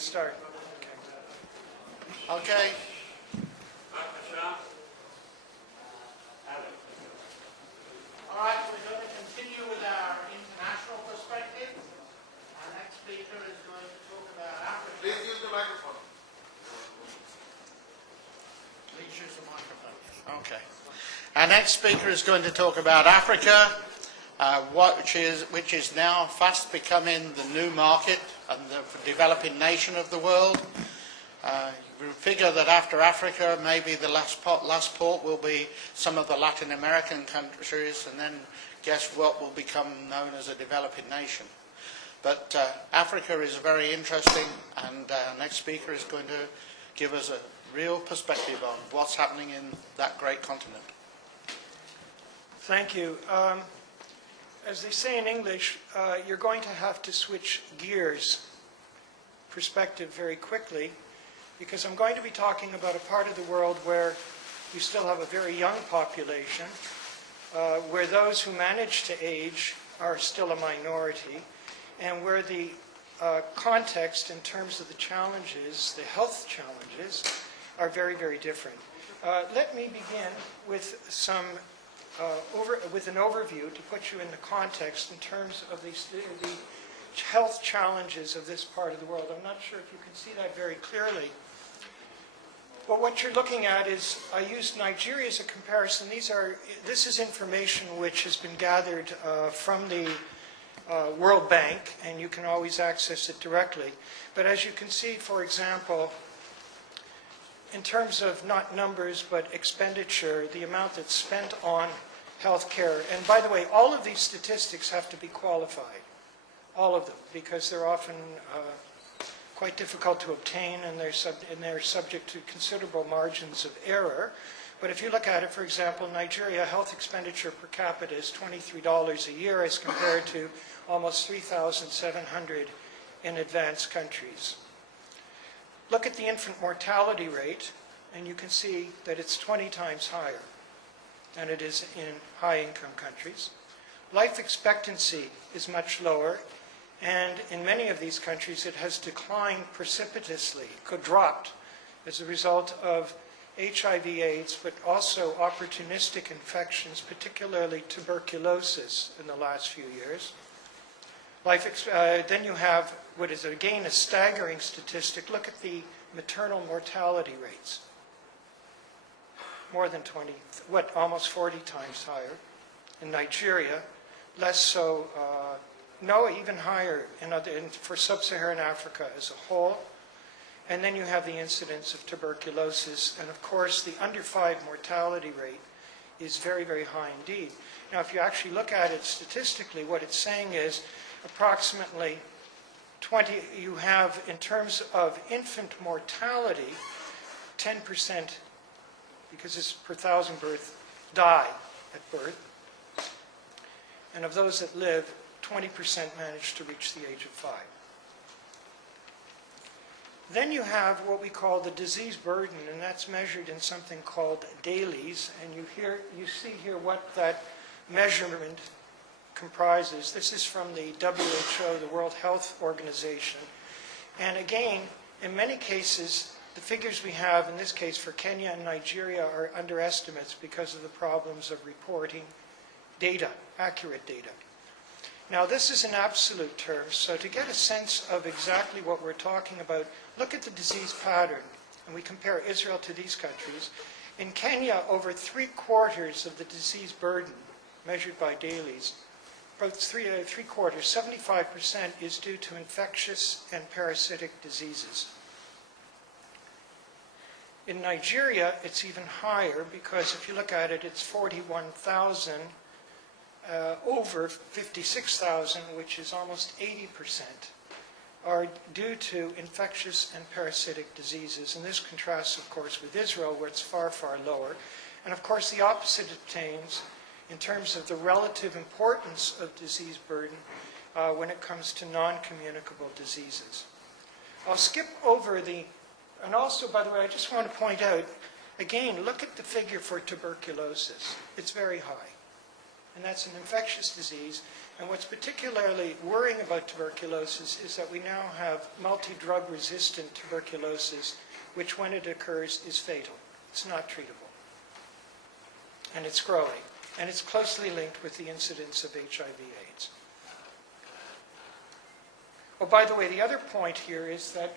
start. Okay. All right, we're going to continue with our international perspective. Our next speaker is going to talk about Africa. Please use the microphone. Please use the microphone. Okay. Our next speaker is going to talk about Africa, which is now fast becoming the new market and the developing nation of the world. We figure that after Africa, maybe the last port will be some of the Latin American countries, and then guess what will become known as a developing nation. But Africa is very interesting, and our next speaker is going to give us a real perspective on what's happening in that great continent. Thank you. As they say in English, you're going to have to switch gears perspective very quickly, because I'm going to be talking about a part of the world where you still have a very young population, where those who manage to age are still a minority, and where the context in terms of the challenges, the health challenges, are very, very different. Let me begin with some with an overview to put you in the context in terms of the health challenges of this part of the world. I'm not sure if you can see that very clearly. But what you're looking at is, I used Nigeria as a comparison. This is information which has been gathered from the World Bank, and you can always access it directly. But as you can see, for example, in terms of not numbers but expenditure, the amount that's spent on healthcare, and by the way, all of these statistics have to be qualified, all of them, because they're often quite difficult to obtain, and they're subject to considerable margins of error. But if you look at it, for example, Nigeria, health expenditure per capita is $23 a year as compared to almost $3,700 in advanced countries. Look at the infant mortality rate, and you can see that it's 20 times higher than it is in high-income countries. Life expectancy is much lower, and in many of these countries it has declined precipitously, dropped as a result of HIV/AIDS, but also opportunistic infections, particularly tuberculosis in the last few years. Then you have what is again a staggering statistic. Look at the maternal mortality rates. More than almost 40 times higher. In Nigeria, less so, even higher for sub-Saharan Africa as a whole. And then you have the incidence of tuberculosis. And of course, the under 5 mortality rate is very, very high indeed. Now, if you actually look at it statistically, what it's saying is approximately you have, in terms of infant mortality, 10%, because it's per 1,000 births, die at birth. And of those that live, 20% manage to reach the age of 5. Then you have what we call the disease burden, and that's measured in something called dailies. And you see here what that measurement comprises. This is from the WHO, the World Health Organization. And again, in many cases, the figures we have, in this case for Kenya and Nigeria, are underestimates because of the problems of reporting data, accurate data. Now, this is in absolute terms, so to get a sense of exactly what we're talking about, look at the disease pattern, and we compare Israel to these countries. In Kenya, over 3/4 of the disease burden, measured by dailies, about 3/4, 75% is due to infectious and parasitic diseases. In Nigeria, it's even higher, because if you look at it, it's 41,000 over 56,000, which is almost 80%, are due to infectious and parasitic diseases. And this contrasts, of course, with Israel, where it's far, far lower. And of course, the opposite obtains in terms of the relative importance of disease burden when it comes to non-communicable diseases. I'll skip over and also, by the way, I just want to point out, again, look at the figure for tuberculosis. It's very high. and that's an infectious disease. And what's particularly worrying about tuberculosis is that we now have multi-drug resistant tuberculosis, which when it occurs is fatal. It's not treatable. And it's growing. And it's closely linked with the incidence of HIV/AIDS. Oh, by the way, the other point here is that,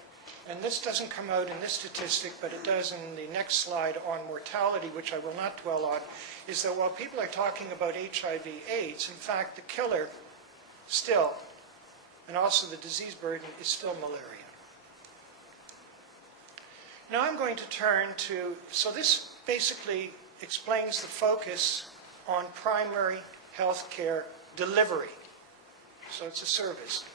and this doesn't come out in this statistic, but it does in the next slide on mortality, which I will not dwell on, is that while people are talking about HIV/AIDS, in fact, the killer still, and also the disease burden, is still malaria. Now I'm going to turn to, so this basically explains the focus on primary health care delivery. So it's a service.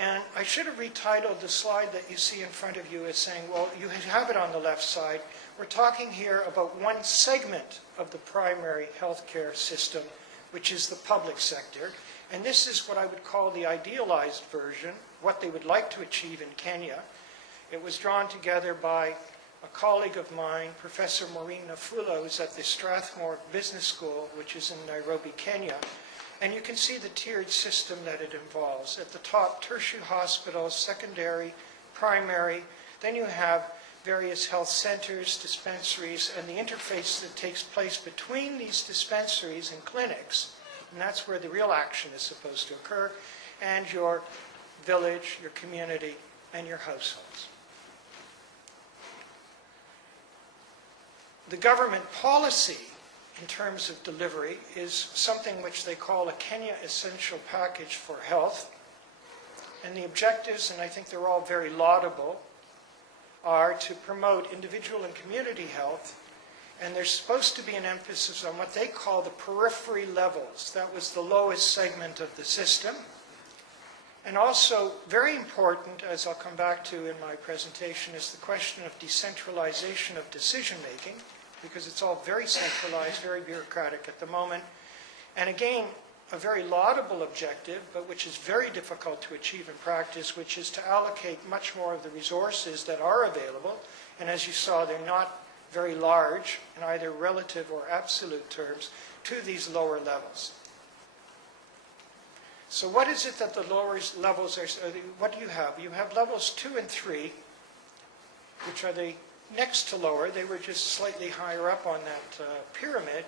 And I should have retitled the slide that you see in front of you as saying, well, you have it on the left side. We're talking here about one segment of the primary healthcare system, which is the public sector. And this is what I would call the idealized version, what they would like to achieve in Kenya. It was drawn together by a colleague of mine, Professor Maureen Nafula, who's at the Strathmore Business School, which is in Nairobi, Kenya. And you can see the tiered system that it involves. At the top, tertiary hospitals, secondary, primary. Then you have various health centers, dispensaries, and the interface that takes place between these dispensaries and clinics. And that's where the real action is supposed to occur. And your village, your community, and your households. The government policy in terms of delivery is something which they call a Kenya Essential Package for Health. And the objectives, and I think they're all very laudable, are to promote individual and community health. And there's supposed to be an emphasis on what they call the periphery levels. That was the lowest segment of the system. And also, very important, as I'll come back to in my presentation, is the question of decentralization of decision-making, because it's all very centralized, very bureaucratic at the moment. And again, a very laudable objective, but which is very difficult to achieve in practice, which is to allocate much more of the resources that are available. And as you saw, they're not very large in either relative or absolute terms to these lower levels. So what is it that the lower levels are? What do you have? You have levels 2 and 3, which are the next to lower. They were just slightly higher up on that pyramid,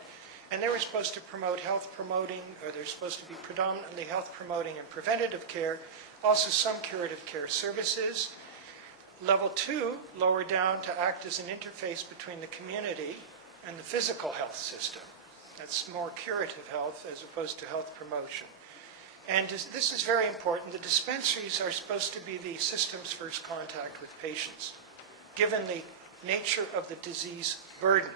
and they were supposed to promote health promoting, or they're supposed to be predominantly health promoting and preventative care, also some curative care services. Level 2, lower down, to act as an interface between the community and the physical health system. That's more curative health as opposed to health promotion. And this is very important. The dispensaries are supposed to be the system's first contact with patients, given the nature of the disease burden.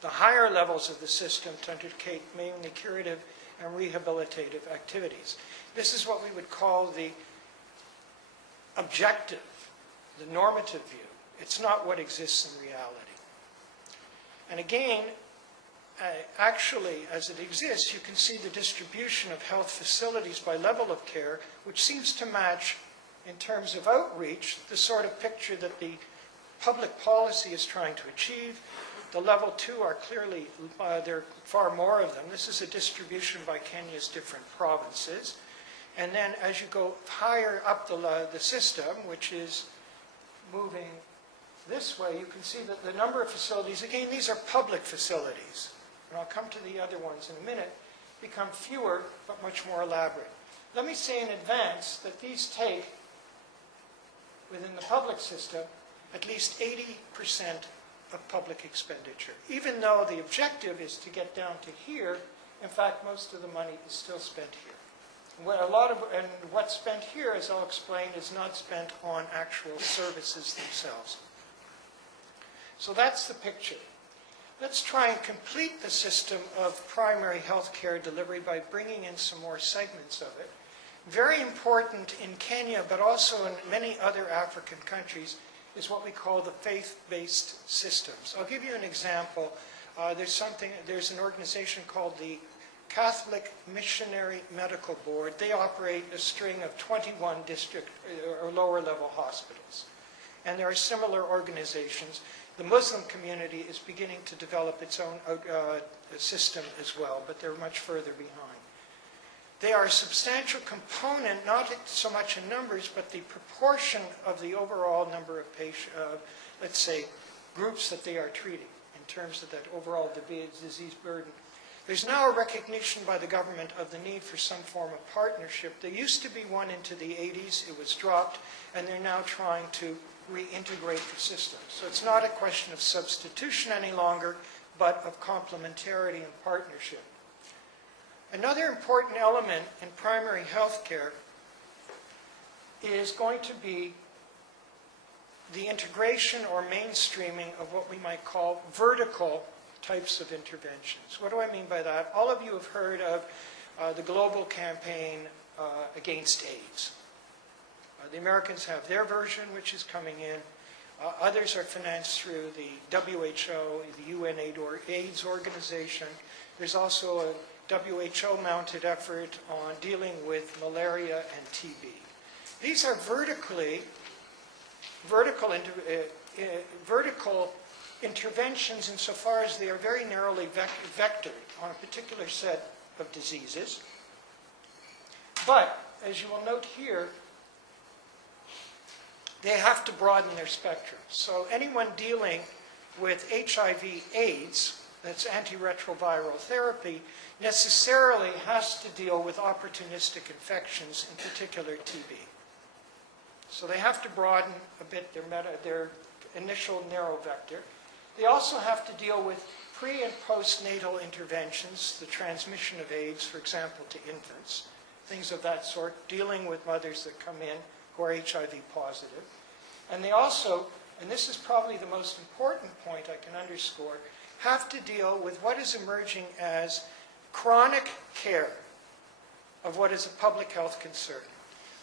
The higher levels of the system to undertake mainly curative and rehabilitative activities. This is what we would call the objective, the normative view. It's not what exists in reality. And again, actually, as it exists, you can see the distribution of health facilities by level of care, which seems to match, in terms of outreach, the sort of picture that the public policy is trying to achieve. The level 2 are clearly, there are far more of them. This is a distribution by Kenya's different provinces. And then as you go higher up the system, which is moving this way, you can see that the number of facilities, again, these are public facilities, and I'll come to the other ones in a minute, become fewer but much more elaborate. Let me say in advance that these take, within the public system, at least 80% of public expenditure. Even though the objective is to get down to here, in fact, most of the money is still spent here. And what's spent here, as I'll explain, is not spent on actual services themselves. So that's the picture. Let's try and complete the system of primary health care delivery by bringing in some more segments of it. Very important in Kenya, but also in many other African countries, is what we call the faith-based systems. I'll give you an example. There's an organization called the Catholic Missionary Medical Board. They operate a string of 21 district or lower level hospitals. and there are similar organizations. The Muslim community is beginning to develop its own system as well, but they're much further behind. They are a substantial component, not so much in numbers, but the proportion of the overall number of patient, let's say, groups that they are treating in terms of that overall disease burden. There's now a recognition by the government of the need for some form of partnership. There used to be one into the 80s. It was dropped, and they're now trying to reintegrate the system. So it's not a question of substitution any longer, but of complementarity and partnership. Another important element in primary health care is going to be the integration or mainstreaming of what we might call vertical types of interventions. What do I mean by that? All of you have heard of the global campaign against AIDS. The Americans have their version, which is coming in. Others are financed through the WHO, the UN AIDS organization. There's also a WHO-mounted effort on dealing with malaria and TB. These are vertical interventions insofar as they are very narrowly vectored on a particular set of diseases. But, as you will note here, they have to broaden their spectrum. So anyone dealing with HIV/AIDS, that's antiretroviral therapy, necessarily has to deal with opportunistic infections, in particular TB. So they have to broaden a bit their initial narrow vector. They also have to deal with pre- and postnatal interventions, the transmission of AIDS, for example, to infants, things of that sort, dealing with mothers that come in who are HIV positive. And they also, and this is probably the most important point I can underscore, have to deal with what is emerging as chronic care of what is a public health concern.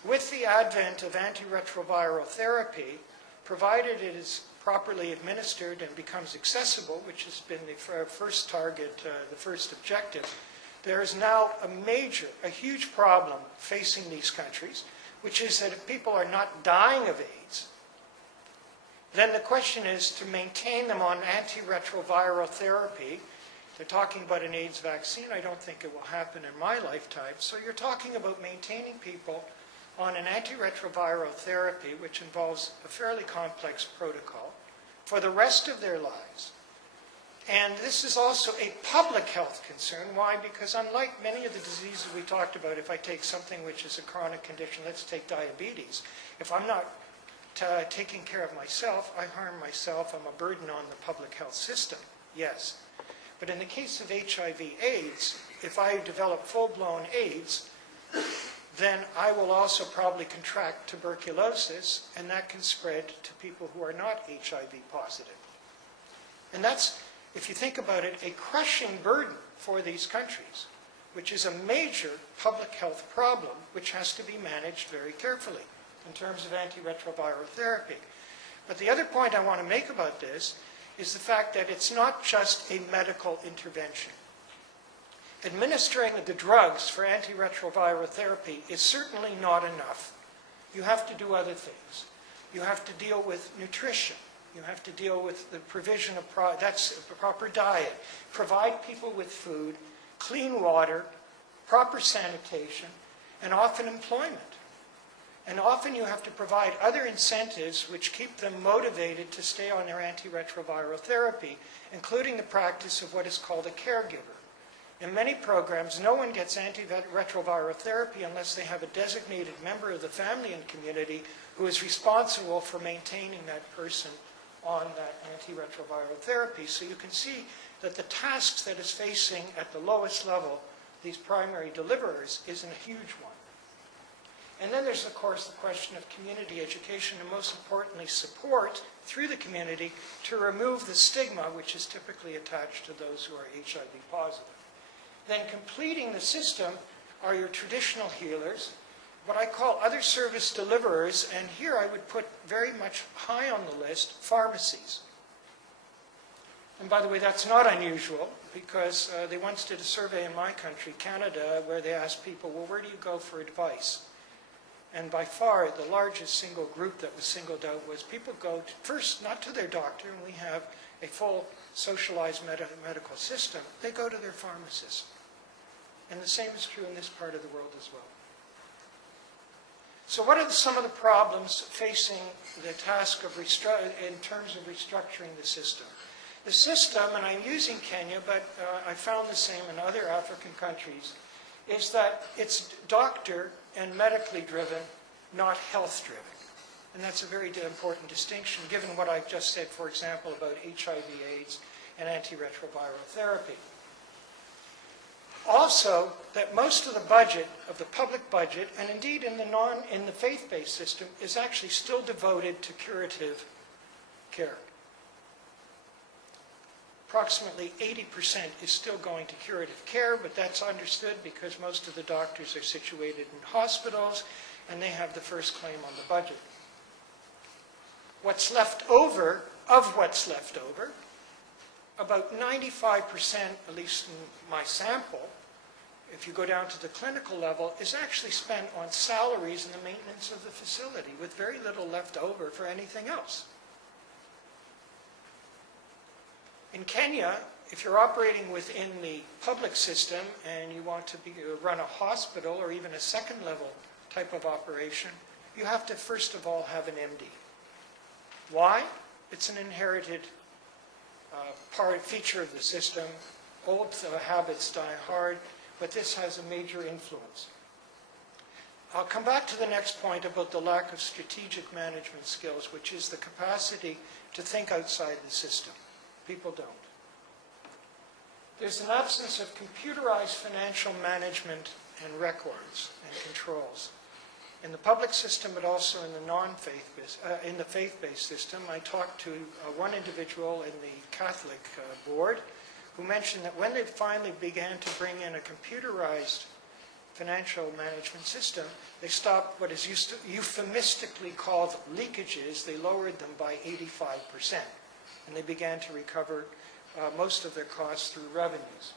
With the advent of antiretroviral therapy, provided it is properly administered and becomes accessible, which has been the first target, the first objective, there is now a huge problem facing these countries, which is that if people are not dying of AIDS, then the question is to maintain them on antiretroviral therapy. They're talking about an AIDS vaccine. I don't think it will happen in my lifetime. So you're talking about maintaining people on an antiretroviral therapy, which involves a fairly complex protocol, for the rest of their lives. And this is also a public health concern. Why? Because unlike many of the diseases we talked about, if I take something which is a chronic condition, let's take diabetes, if I'm not taking care of myself, I harm myself, I'm a burden on the public health system, yes. But in the case of HIV/AIDS, if I develop full-blown AIDS, then I will also probably contract tuberculosis, and that can spread to people who are not HIV positive. And that's, if you think about it, a crushing burden for these countries, which is a major public health problem which has to be managed very carefully in terms of antiretroviral therapy. But the other point I want to make about this is the fact that it's not just a medical intervention. Administering the drugs for antiretroviral therapy is certainly not enough. You have to do other things. You have to deal with nutrition. You have to deal with the provision of that's a proper diet. Provide people with food, clean water, proper sanitation, and often employment. And often you have to provide other incentives which keep them motivated to stay on their antiretroviral therapy, including the practice of what is called a caregiver. In many programs, no one gets antiretroviral therapy unless they have a designated member of the family and community who is responsible for maintaining that person on that antiretroviral therapy. So you can see that the tasks that is facing at the lowest level these primary deliverers is a huge one. And then there's, of course, the question of community education and, most importantly, support through the community to remove the stigma which is typically attached to those who are HIV positive. Then completing the system are your traditional healers, what I call other service deliverers, and here I would put very much high on the list pharmacies. And by the way, that's not unusual, because they once did a survey in my country, Canada, where they asked people, well, where do you go for advice? And by far, the largest single group that was singled out was people go first, not to their doctor, and we have a full socialized medical system. They go to their pharmacist. And the same is true in this part of the world as well. So what are some of the problems facing the task of in terms of restructuring the system? The system, and I'm using Kenya, but I found the same in other African countries, is that it's doctor and medically driven, not health driven. And that's a very important distinction given what I've just said, for example, about HIV/AIDS and antiretroviral therapy. Also, that most of the budget, of the public budget, and indeed in the faith-based system, is actually still devoted to curative care. Approximately 80% is still going to curative care, but that's understood because most of the doctors are situated in hospitals and they have the first claim on the budget. What's left over, about 95%, at least in my sample, if you go down to the clinical level, is actually spent on salaries and the maintenance of the facility with very little left over for anything else. In Kenya, if you're operating within the public system and you want to run a hospital or even a second level type of operation, you have to first of all have an MD. Why? It's an inherited feature of the system. Old habits die hard, but this has a major influence. I'll come back to the next point about the lack of strategic management skills, which is the capacity to think outside the system. People don't. There's an absence of computerized financial management and records and controls. In the public system, but also in the faith-based system. I talked to one individual in the Catholic board who mentioned that when they finally began to bring in a computerized financial management system, they stopped what is used to euphemistically called leakages. They lowered them by 85%. And they began to recover most of their costs through revenues.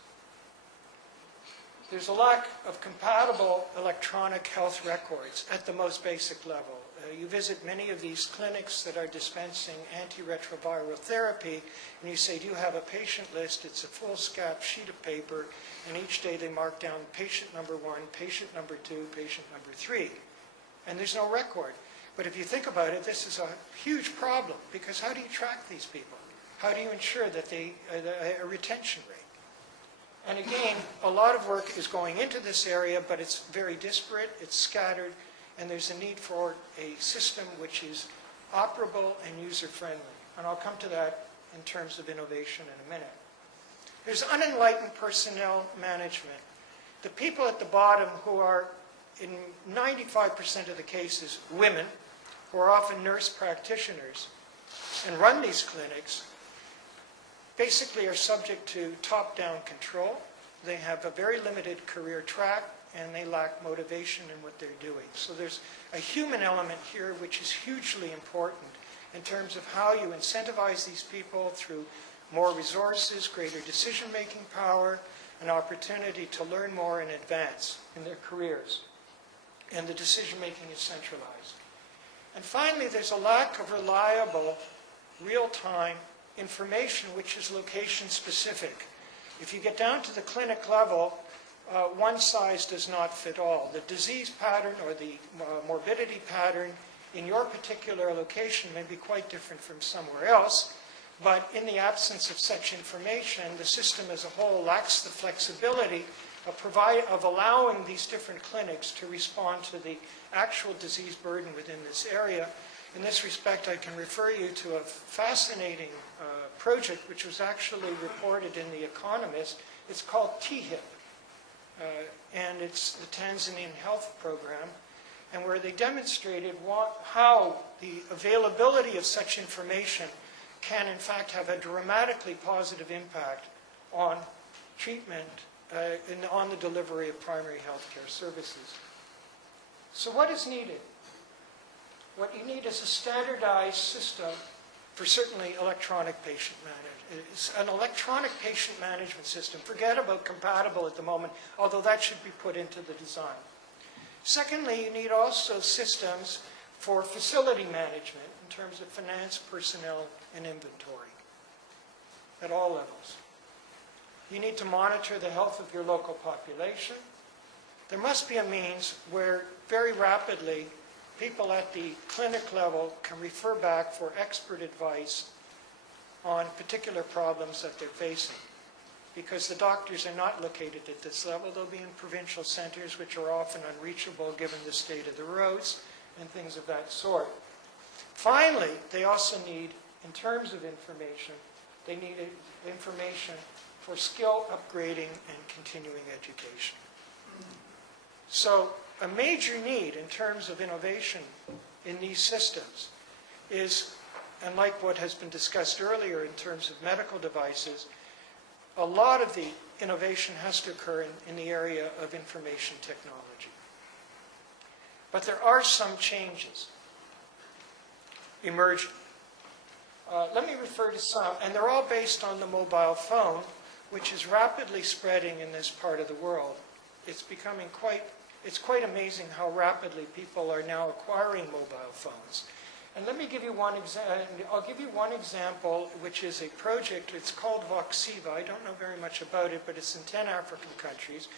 There's a lack of compatible electronic health records at the most basic level. You visit many of these clinics that are dispensing antiretroviral therapy, and you say, do you have a patient list? It's a foolscap sheet of paper, and each day they mark down patient number 1, patient number 2, patient number 3. And there's no record. But if you think about it, this is a huge problem, because how do you track these people? How do you ensure that they a retention rate? And again, a lot of work is going into this area, but it's very disparate, it's scattered, and there's a need for a system which is operable and user-friendly. And I'll come to that in terms of innovation in a minute. There's unenlightened personnel management. The people at the bottom who are, in 95% of the cases, women, who are often nurse practitioners, and run these clinics, basically are subject to top-down control. They have a very limited career track, and they lack motivation in what they're doing. So there's a human element here which is hugely important in terms of how you incentivize these people through more resources, greater decision-making power, an opportunity to learn more and advance in their careers. And the decision-making is centralized. And finally, there's a lack of reliable, real-time information which is location-specific. If you get down to the clinic level, one size does not fit all. The disease pattern or the morbidity pattern in your particular location may be quite different from somewhere else, but in the absence of such information, the system as a whole lacks the flexibility of allowing these different clinics to respond to the actual disease burden within this area. In this respect, I can refer you to a fascinating project which was actually reported in The Economist. It's called THIP, and it's the Tanzanian Health Program, and where they demonstrated how the availability of such information can in fact have a dramatically positive impact on treatment, on the delivery of primary health care services. So what is needed? What you need is a standardized system for certainly electronic patient management. It's an electronic patient management system. Forget about compatible at the moment, although that should be put into the design. Secondly, you need also systems for facility management in terms of finance, personnel, and inventory at all levels. You need to monitor the health of your local population. There must be a means where very rapidly people at the clinic level can refer back for expert advice on particular problems that they're facing. Because the doctors are not located at this level. They'll be in provincial centers, which are often unreachable given the state of the roads and things of that sort. Finally, they also need, in terms of information, they need information for skill upgrading and continuing education. So a major need in terms of innovation in these systems is, and like what has been discussed earlier in terms of medical devices, a lot of the innovation has to occur in the area of information technology. But there are some changes emerging. Let me refer to some, and they're all based on the mobile phone, which is rapidly spreading in this part of the world. It's becoming it's quite amazing how rapidly people are now acquiring mobile phones. And let me give you one example. I'll give you one example, which is a project. It's called Voxiva. I don't know very much about it, but it's in 10 African countries.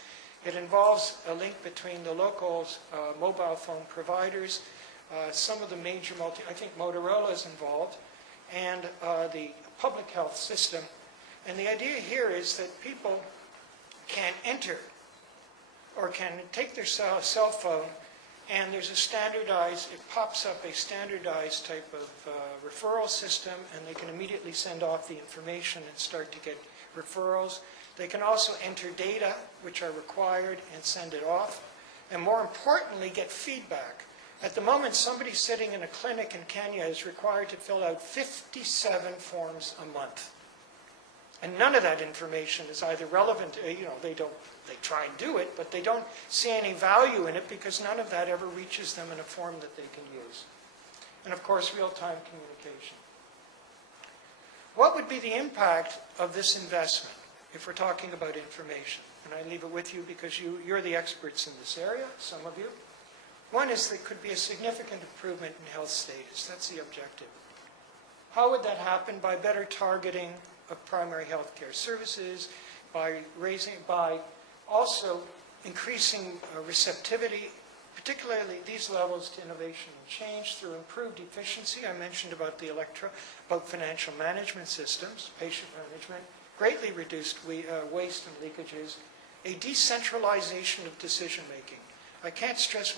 It involves a link between the local mobile phone providers, some of the major I think Motorola is involved, and the public health system. And the idea here is that people can enter or can take their cell phone, and there's a standardized, it pops up a standardized type of referral system, and they can immediately send off the information and start to get referrals. They can also enter data, which are required, and send it off. And more importantly, get feedback. At the moment, somebody sitting in a clinic in Kenya is required to fill out 57 forms a month. And none of that information is either relevant, they try and do it, but they don't see any value in it because none of that ever reaches them in a form that they can use. And of course, real-time communication. What would be the impact of this investment if we're talking about information? And I leave it with you because you're the experts in this area, some of you. One is there could be a significant improvement in health status. That's the objective. How would that happen? By better targeting of primary health care services, by also increasing receptivity, particularly these levels to innovation and change through improved efficiency. I mentioned about about financial management systems, patient management, greatly reduced waste and leakages, a decentralization of decision making. I can't stress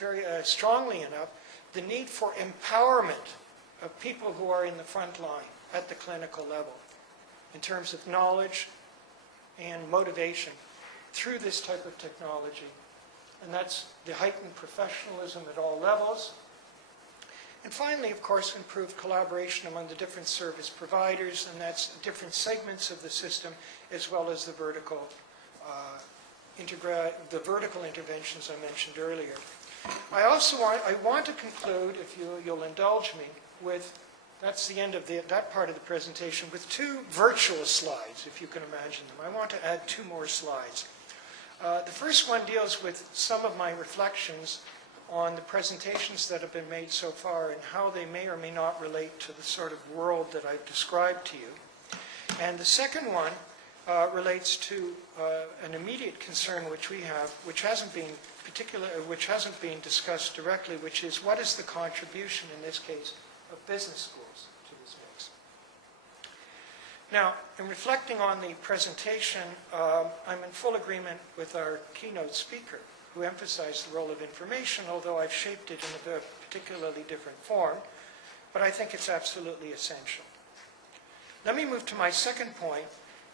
very strongly enough the need for empowerment of people who are in the front line at the clinical level in terms of knowledge and motivation through this type of technology. And that's the heightened professionalism at all levels. And finally, of course, improved collaboration among the different service providers, and that's different segments of the system, as well as the vertical interventions I mentioned earlier. I want to conclude, if you'll indulge me, with that's the end of that part of the presentation, with two virtual slides, if you can imagine them. I want to add two more slides. The first one deals with some of my reflections on the presentations that have been made so far and how they may or may not relate to the sort of world that I've described to you. And the second one relates to an immediate concern which we have, which hasn't been discussed directly, which is what is the contribution in this case of business schools to this mix. Now, in reflecting on the presentation, I'm in full agreement with our keynote speaker, who emphasized the role of information, although I've shaped it in a particularly different form, but I think it's absolutely essential. Let me move to my second point,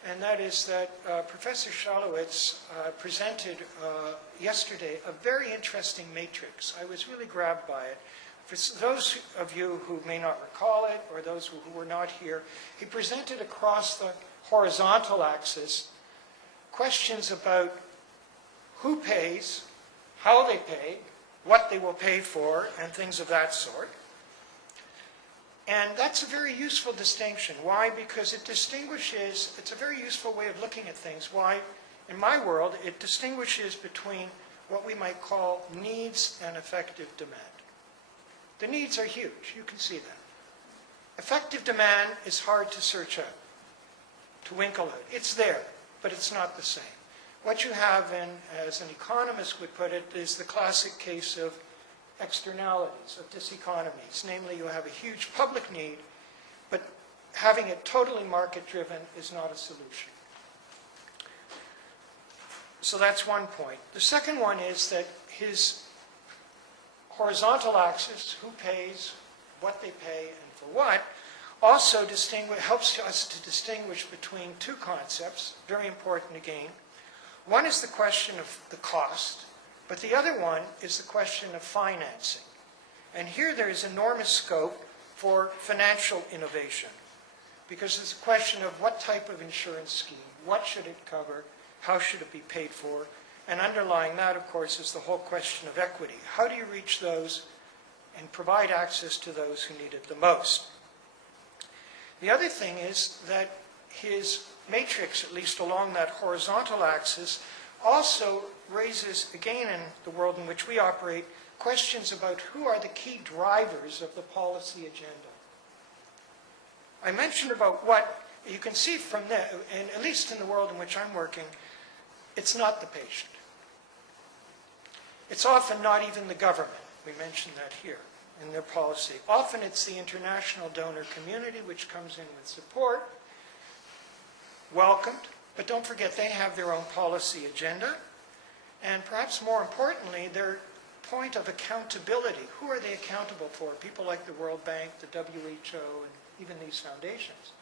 and that is that Professor Shalowitz presented yesterday a very interesting matrix. I was really grabbed by it. For those of you who may not recall it, or those who were not here, he presented across the horizontal axis questions about who pays, how they pay, what they will pay for, and things of that sort. And that's a very useful distinction. Why? Because it distinguishes, it's a very useful way of looking at things. Why? In my world, it distinguishes between what we might call needs and effective demand. The needs are huge, you can see that. Effective demand is hard to search out, to winkle out. It's there, but it's not the same. What you have, as an economist would put it, is the classic case of externalities, of diseconomies. Namely, you have a huge public need, but having it totally market-driven is not a solution. So that's one point. The second one is that his horizontal axis, who pays, what they pay, and for what, also helps us to distinguish between two concepts, very important again. One is the question of the cost, but the other one is the question of financing. And here there is enormous scope for financial innovation, because it's a question of what type of insurance scheme, what should it cover, how should it be paid for, and underlying that, of course, is the whole question of equity. How do you reach those and provide access to those who need it the most? The other thing is that his matrix, at least along that horizontal axis, also raises, again in the world in which we operate, questions about who are the key drivers of the policy agenda. I mentioned about what, you can see from that, and at least in the world in which I'm working, it's not the patient. It's often not even the government. We mentioned that here in their policy. Often it's the international donor community which comes in with support, welcomed, but don't forget they have their own policy agenda, and perhaps more importantly, their point of accountability. Who are they accountable for? People like the World Bank, the WHO, and even these foundations.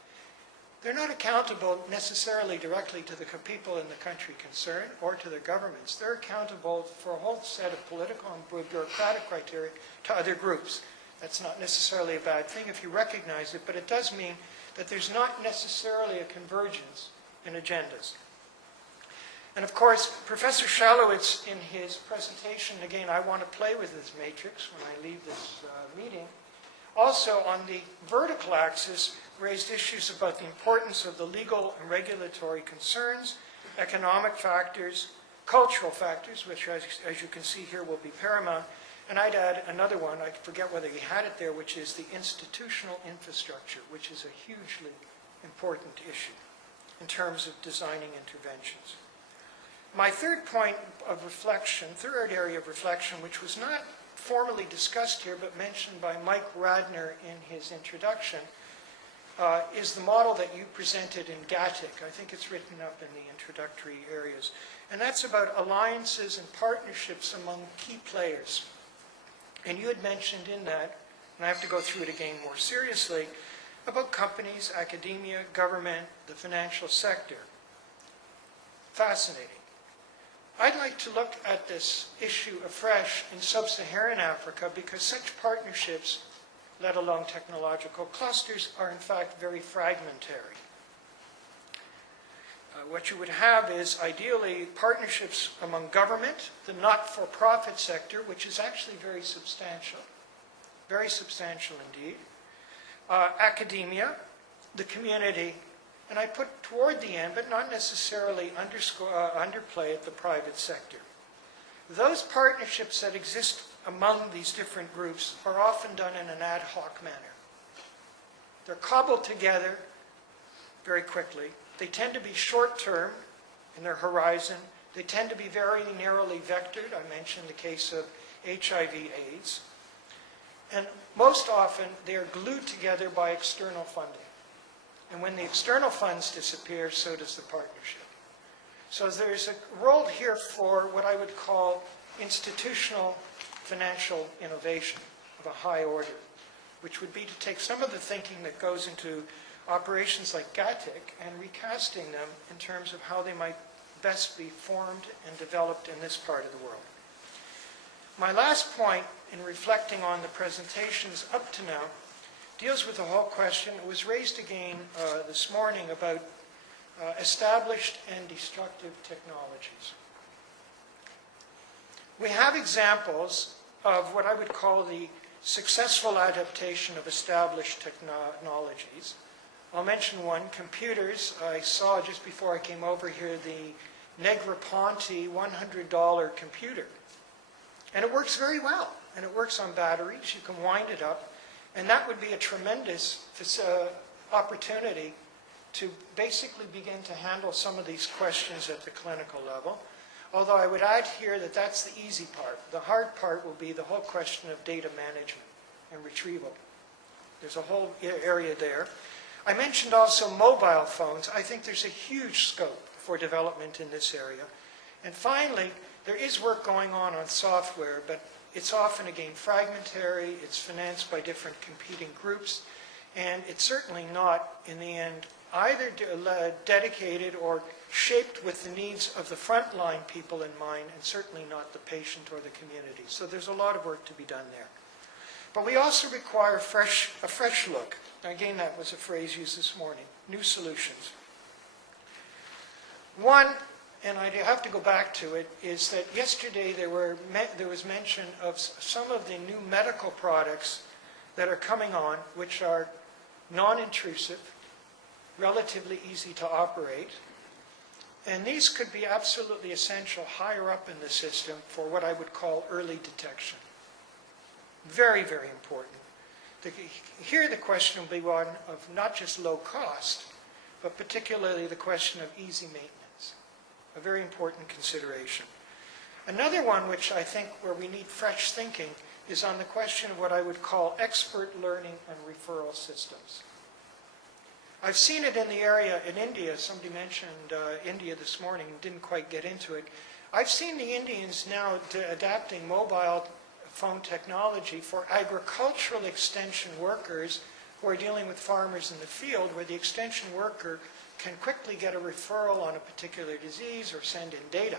They're not accountable necessarily directly to the people in the country concerned or to their governments. They're accountable for a whole set of political and bureaucratic criteria to other groups. That's not necessarily a bad thing if you recognize it, but it does mean that there's not necessarily a convergence in agendas. And of course, Professor Shalowitz, in his presentation, again, I want to play with this matrix when I leave this meeting, also on the vertical axis raised issues about the importance of the legal and regulatory concerns, economic factors, cultural factors, which as you can see here will be paramount, and I'd add another one, I forget whether he had it there, which is the institutional infrastructure, which is a hugely important issue in terms of designing interventions. My third point of reflection, third area of reflection, which was not formally discussed here but mentioned by Mike Radner in his introduction, is the model that you presented in GATIC. I think it's written up in the introductory areas. And that's about alliances and partnerships among key players. And you had mentioned in that, and I have to go through it again more seriously, about companies, academia, government, the financial sector. Fascinating. I'd like to look at this issue afresh in sub-Saharan Africa because such partnerships, let alone technological clusters, are in fact very fragmentary. What you would have is ideally partnerships among government, the not-for-profit sector, which is actually very substantial indeed, academia, the community, and I put toward the end, but not necessarily underplay it, the private sector. Those partnerships that exist among these different groups are often done in an ad hoc manner. They're cobbled together very quickly. They tend to be short-term in their horizon. They tend to be very narrowly vectored. I mentioned the case of HIV/AIDS. And most often, they are glued together by external funding. And when the external funds disappear, so does the partnership. So there's a role here for what I would call institutional financial innovation of a high order, which would be to take some of the thinking that goes into operations like GATIC and recasting them in terms of how they might best be formed and developed in this part of the world. My last point in reflecting on the presentations up to now deals with the whole question. It was raised again this morning about established and destructive technologies. We have examples of what I would call the successful adaptation of established technologies. I'll mention one, computers. I saw just before I came over here the Negroponte $100 computer. And it works very well. And it works on batteries. You can wind it up. And that would be a tremendous opportunity to basically begin to handle some of these questions at the clinical level. Although I would add here that that's the easy part. The hard part will be the whole question of data management and retrieval. There's a whole area there. I mentioned also mobile phones. I think there's a huge scope for development in this area. And finally, there is work going on software, but it's often, again, fragmentary. It's financed by different competing groups. And it's certainly not, in the end, either dedicated or shaped with the needs of the frontline people in mind, and certainly not the patient or the community. So there's a lot of work to be done there. But we also require a fresh look. Again, that was a phrase used this morning, new solutions. One, and I have to go back to it, is that yesterday there was mention of some of the new medical products that are coming on, which are non-intrusive, relatively easy to operate, and these could be absolutely essential higher up in the system for what I would call early detection. Very, very important. Here the question will be one of not just low cost, but particularly the question of easy maintenance. A very important consideration. Another one which I think where we need fresh thinking is on the question of what I would call expert learning and referral systems. I've seen it in the area in India. Somebody mentioned India this morning, didn't quite get into it. I've seen the Indians now adapting mobile phone technology for agricultural extension workers who are dealing with farmers in the field, where the extension worker can quickly get a referral on a particular disease or send in data.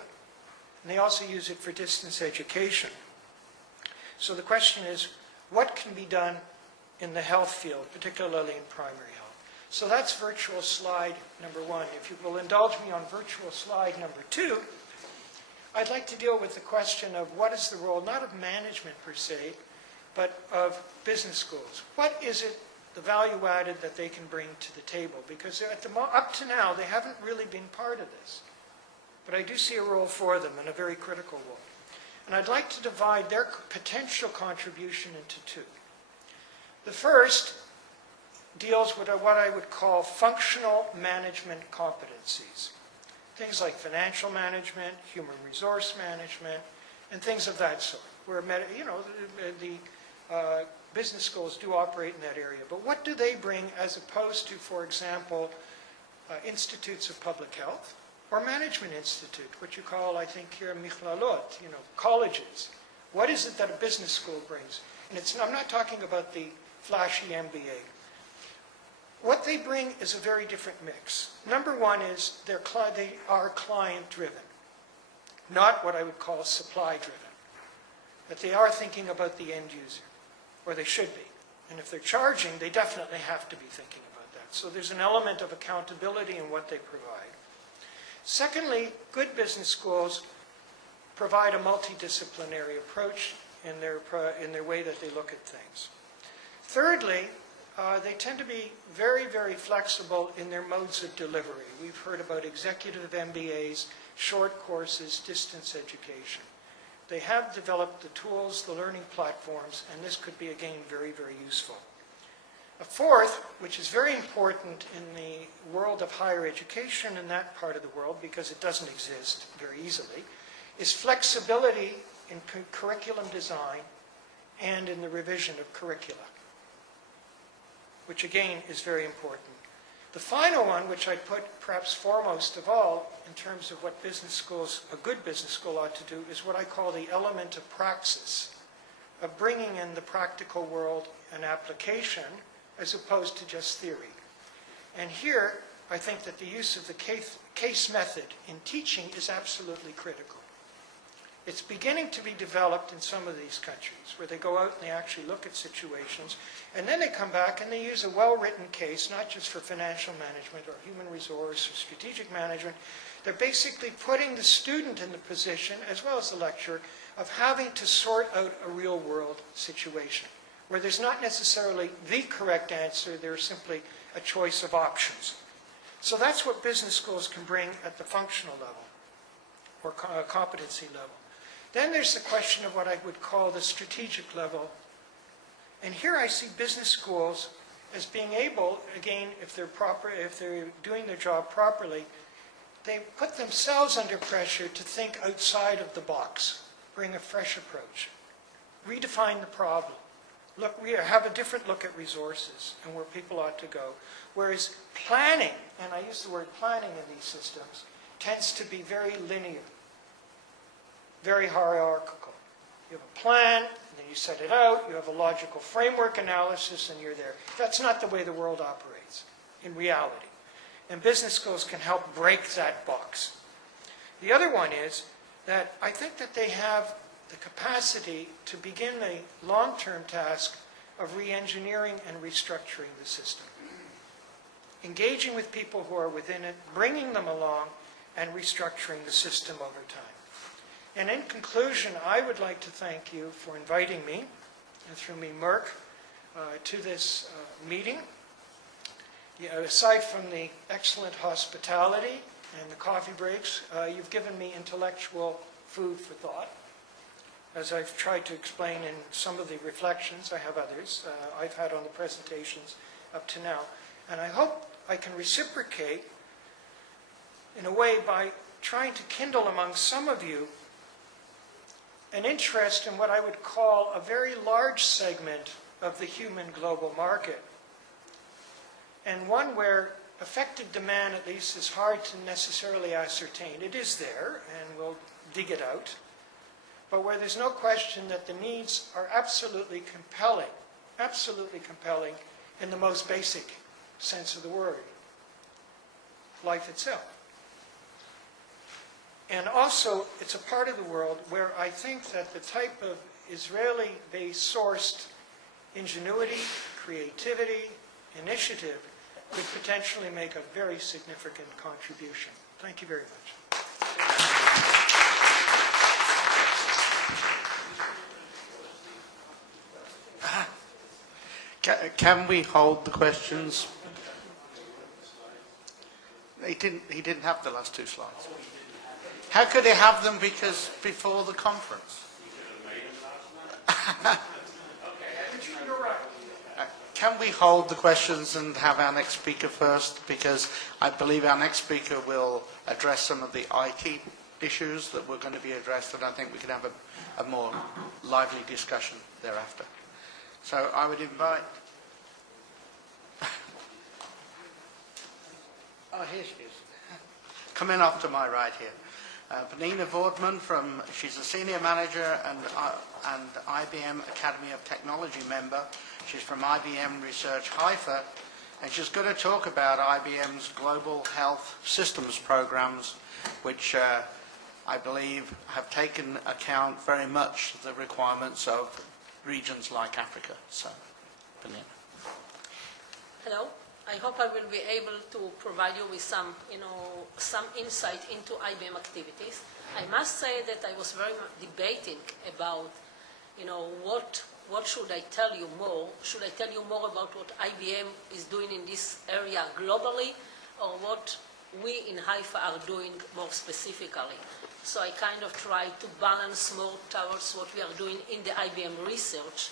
And they also use it for distance education. So the question is, what can be done in the health field, particularly in primary health? So that's virtual slide number one. If you will indulge me on virtual slide number two, I'd like to deal with the question of what is the role, not of management per se, but of business schools. What is it, the value added that they can bring to the table? Because up to now, they haven't really been part of this. But I do see a role for them, and a very critical role. And I'd like to divide their potential contribution into two. The first deals with what I would call functional management competencies. Things like financial management, human resource management, and things of that sort, where the business schools do operate in that area. But what do they bring as opposed to, for example, institutes of public health or management institute, what you call, I think here, Michlalot, colleges. What is it that a business school brings? And I'm not talking about the flashy MBA. What they bring is a very different mix. Number one is they are client-driven, not what I would call supply-driven. That they are thinking about the end user, or they should be. And if they're charging, they definitely have to be thinking about that. So there's an element of accountability in what they provide. Secondly, good business schools provide a multidisciplinary approach in their way that they look at things. Thirdly, they tend to be very, very flexible in their modes of delivery. We've heard about executive MBAs, short courses, distance education. They have developed the tools, the learning platforms, and this could be, again, very, very useful. A fourth, which is very important in the world of higher education in that part of the world, because it doesn't exist very easily, is flexibility in curriculum design and in the revision of curricula, which again is very important. The final one, which I put perhaps foremost of all in terms of what business schools, a good business school ought to do, is what I call the element of praxis, of bringing in the practical world and application as opposed to just theory. And here, I think that the use of the case method in teaching is absolutely critical. It's beginning to be developed in some of these countries, where they go out and they actually look at situations, and then they come back and they use a well-written case, not just for financial management or human resource or strategic management. They're basically putting the student in the position, as well as the lecturer, of having to sort out a real-world situation, where there's not necessarily the correct answer, there's simply a choice of options. So that's what business schools can bring at the functional level. or competency level. Then there's the question of what I would call the strategic level. And here I see business schools as being able, again, if they're doing their job properly, they put themselves under pressure to think outside of the box, bring a fresh approach, redefine the problem. Look, we have a different look at resources and where people ought to go. Whereas planning, and I use the word planning in these systems, tends to be very linear, very hierarchical. You have a plan, and then you set it out, you have a logical framework analysis, and you're there. That's not the way the world operates in reality. And business schools can help break that box. The other one is that I think that they have the capacity to begin the long-term task of re-engineering and restructuring the system. Engaging with people who are within it, bringing them along, and restructuring the system over time. And in conclusion, I would like to thank you for inviting me, and through me, Merck, to this meeting. Aside from the excellent hospitality and the coffee breaks, you've given me intellectual food for thought. As I've tried to explain in some of the reflections, I have others, I've had on the presentations up to now. And I hope I can reciprocate in a way by trying to kindle among some of you an interest in what I would call a very large segment of the human global market. And one where effective demand, at least, is hard to necessarily ascertain. It is there, and we'll dig it out. But where there's no question that the needs are absolutely compelling in the most basic sense of the word, life itself. And also, it's a part of the world where I think that the type of Israeli-based sourced ingenuity, creativity, initiative could potentially make a very significant contribution. Thank you very much. Can we hold the questions? He didn't have the last two slides. How could he have them before the conference? Can we hold the questions and have our next speaker first? Because I believe our next speaker will address some of the IT issues that were going to be addressed, and I think we can have a more lively discussion thereafter. So I would invite... Oh, here she is. Come in off to my right here. Pnina Vortman, she's a senior manager and IBM Academy of Technology member. She's from IBM Research Haifa, and she's going to talk about IBM's global health systems programs, which I believe have taken account very much the requirements of regions like Africa. So, Pnina. Hello. I hope I will be able to provide you with some insight into IBM activities. I must say that I was very much debating about, what should I tell you more? Should I tell you more about what IBM is doing in this area globally, or what we in Haifa are doing more specifically? So I kind of try to balance more towards what we are doing in the IBM research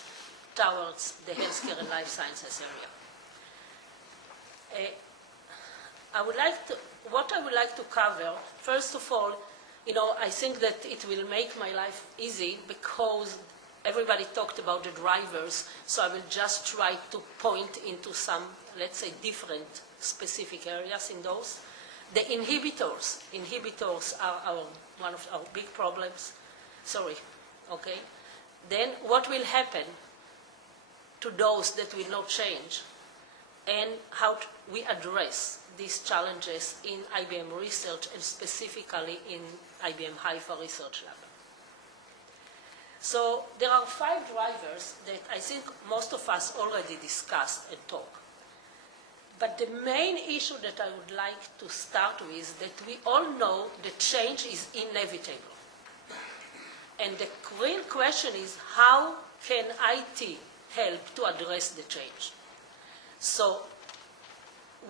towards the healthcare and life sciences area. What I would like to cover, first of all, I think that it will make my life easy because everybody talked about the drivers, so I will just try to point into some, let's say, different specific areas in those. The inhibitors are one of our big problems. Then what will happen to those that will not change, and how we address these challenges in IBM research and specifically in IBM Haifa Research Lab. So there are 5 drivers that I think most of us already discussed and talked. But the main issue that I would like to start with is that we all know that change is inevitable. And the real question is, how can IT help to address the change? So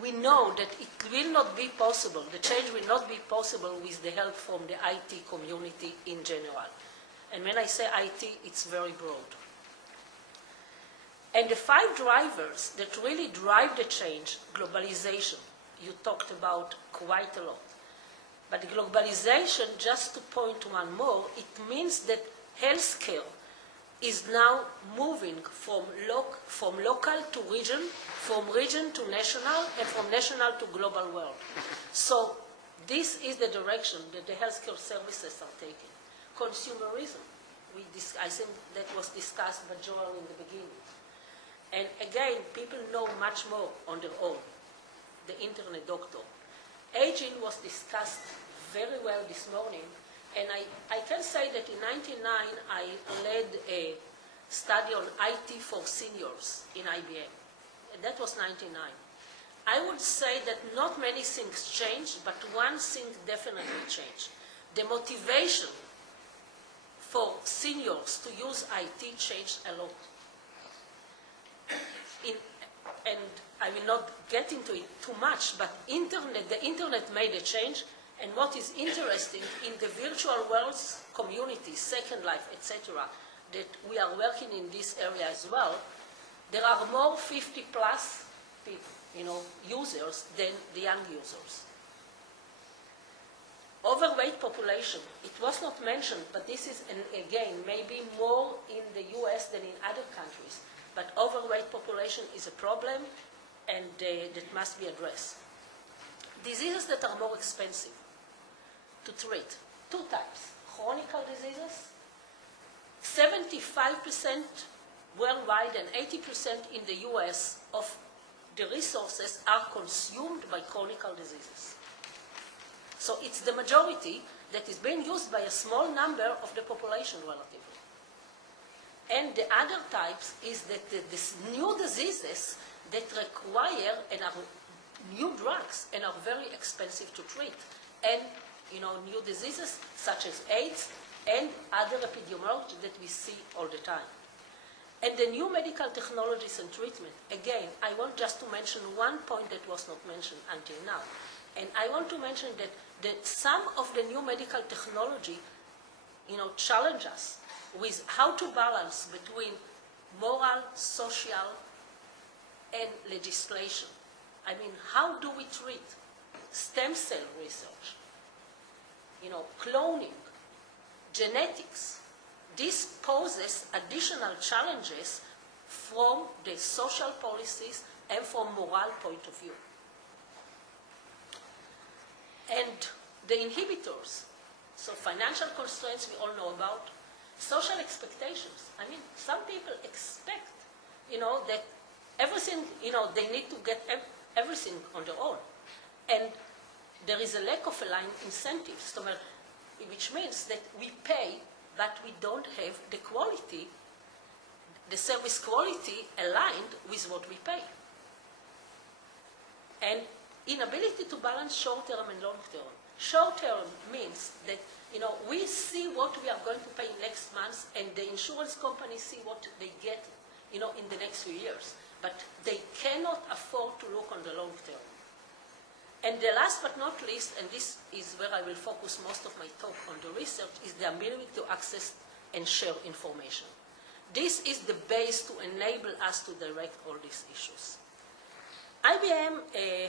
we know that it will not be possible, the change will not be possible with the help from the IT community in general. And when I say IT, it's very broad. And the 5 drivers that really drive the change, globalization, you talked about quite a lot. But globalization, just to point to one more, it means that healthcare is now moving from local to region, from region to national, and from national to global world. So this is the direction that the healthcare services are taking. Consumerism, I think that was discussed by Joel in the beginning. And again, people know much more on their own, the internet doctor. Aging was discussed very well this morning, and I can say that in 1999 I led a study on IT for seniors in IBM. And that was 1999. I would say that not many things changed, but one thing definitely changed. The motivation for seniors to use IT changed a lot. And I will not get into it too much, but the internet made a change, and what is interesting in the virtual worlds community, Second Life, etc., that we are working in this area as well, there are more 50-plus people, users than the young users. Overweight population, it was not mentioned, but this is, again, maybe more in the US than in other countries. But overweight population is a problem, and that must be addressed. Diseases that are more expensive to treat, 2 types. Chronic diseases, 75% worldwide and 80% in the US of the resources are consumed by chronic diseases. So it's the majority that is being used by a small number of the population relatively. And the other types is that these new diseases that require and are new drugs and are very expensive to treat. And, new diseases such as AIDS and other epidemiology that we see all the time. And the new medical technologies and treatment, again, I want just to mention one point that was not mentioned until now. And I want to mention that some of the new medical technology, challenge us with how to balance between moral, social, and legislation. I mean, how do we treat stem cell research, cloning, genetics? This poses additional challenges from the social policies and from moral point of view. And the inhibitors, so financial constraints we all know about, social expectations. I mean, some people expect, that everything, they need to get everything on their own. And there is a lack of aligned incentives, which means that we pay, but we don't have the quality, the service quality aligned with what we pay. And inability to balance short-term and long-term. Short-term means that, we see what we are going to pay next month, and the insurance companies see what they get, in the next few years. But they cannot afford to look on the long term. And the last but not least, and this is where I will focus most of my talk on the research, is the ability to access and share information. This is the base to enable us to direct all these issues. IBM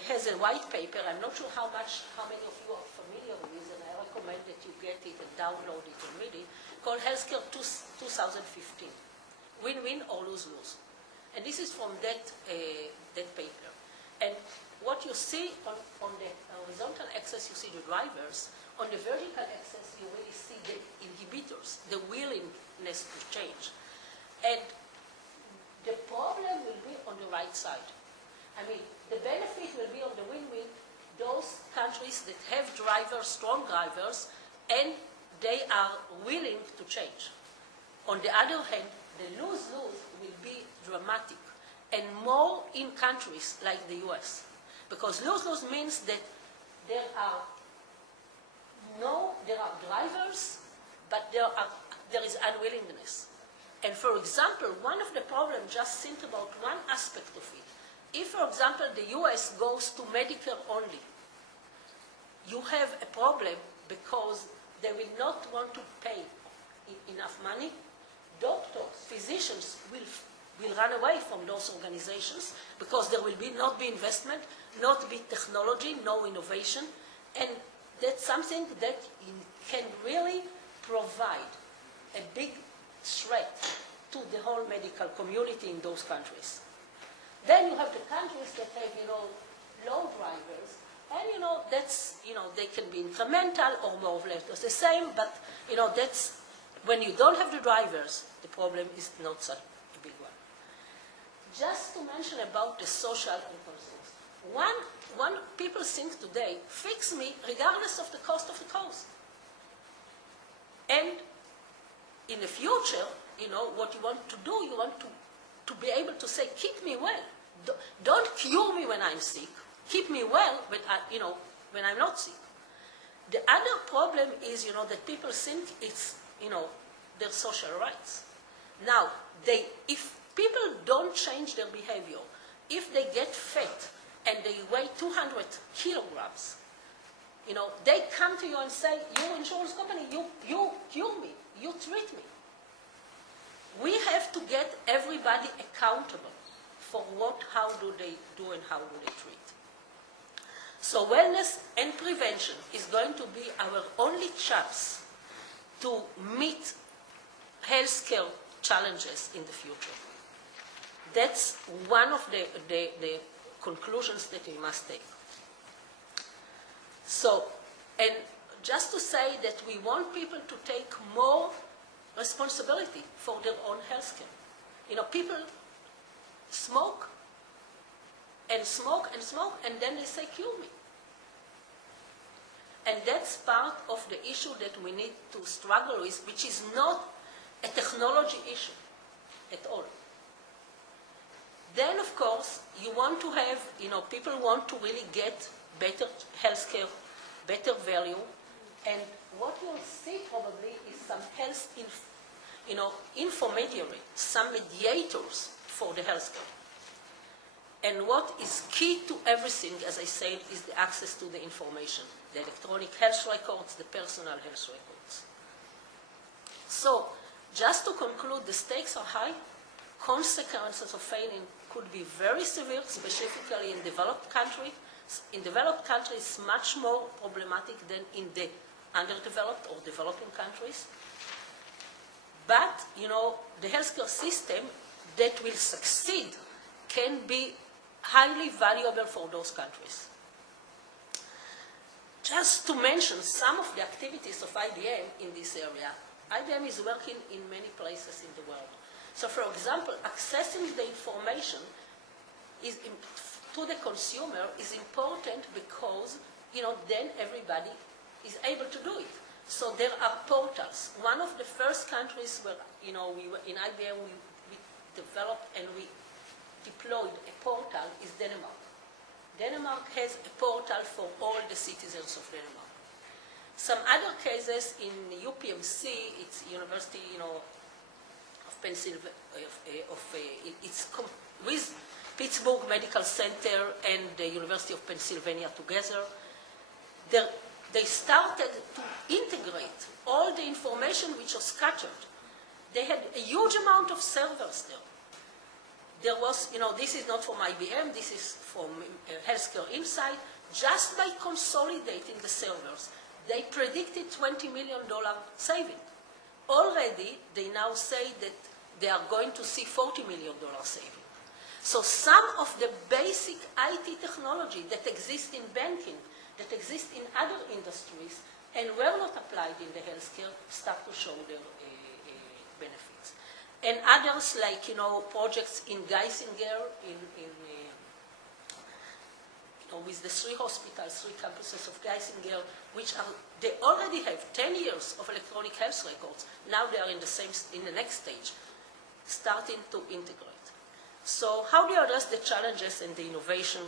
has a white paper, I'm not sure how many of you are familiar with, and I recommend that you get it and download it and read it, called Healthcare 2015. Win-win or lose-lose. And this is from that paper. And what you see on the horizontal axis, you see the drivers. On the vertical axis, you really see the inhibitors, the willingness to change. And the problem will be on the right side. I mean, the benefit will be on the win-win, those countries that have drivers, strong drivers, and they are willing to change. On the other hand, the lose-lose will be dramatic, and more in countries like the US. Because lose-lose means that there are drivers, but there is unwillingness. And for example, one of the problems, just think about one aspect of it. if, for example, the US goes to Medicare only, you have a problem because they will not want to pay enough money. Doctors, physicians will run away from those organizations because there will not be investment, not be technology, no innovation, and that's something that can really provide a big threat to the whole medical community in those countries. Then you have the countries that have, low drivers, and, that's, they can be incremental or more or less the same, but, that's, when you don't have the drivers, the problem is not such a big one. Just to mention about the social concerns. One people think today, fix me regardless of the cost of the cost. And in the future, what you want to do, you want to be able to say, keep me well. Don't cure me when I'm sick. Keep me well, but when I'm not sick. The other problem is, that people think it's, their social rights. Now, if people don't change their behavior, if they get fat and they weigh 200 kilograms, they come to you and say, you insurance company, you cure me, you treat me. We have to get everybody accountable for how do they do and how do they treat. So wellness and prevention is going to be our only chance to meet healthcare challenges in the future. That's one of the conclusions that we must take. So, and just to say that we want people to take more responsibility for their own health care. People smoke and smoke and smoke, and then they say, cure me. And that's part of the issue that we need to struggle with, which is not a technology issue at all. Then, of course, you want to have, people want to really get better health care, better value, and what you'll see probably is some health, intermediary, some mediators for the health care. And what is key to everything, as I said, is the access to the information, the electronic health records, the personal health records. So, just to conclude, the stakes are high. Consequences of failing could be very severe, specifically in developed countries. In developed countries, much more problematic than in the underdeveloped or developing countries. But, the healthcare system that will succeed can be highly valuable for those countries. Just to mention some of the activities of IBM in this area, IBM is working in many places in the world. So, for example, accessing the information to the consumer is important because, then everybody is able to do it. So there are portals. One of the first countries where, we were in IBM, we developed and we deployed a portal is Denmark. Denmark has a portal for all the citizens of Denmark. Some other cases in UPMC, it's University, of Pennsylvania, it's with Pittsburgh Medical Center and the University of Pennsylvania together. They started to integrate all the information which was scattered. They had a huge amount of servers there. There was, this is not from IBM, this is from Healthcare Insight. Just by consolidating the servers, they predicted $20 million saving. Already, they now say that they are going to see $40 million saving. So some of the basic IT technology that exists in banking, that exists in other industries, and were not applied in the healthcare, start to show their benefits. And others, like, projects in Geisinger, with the 3 hospitals, 3 campuses of Geisinger, they already have 10 years of electronic health records. Now they are in the next stage, starting to integrate. So how do you address the challenges and the innovation,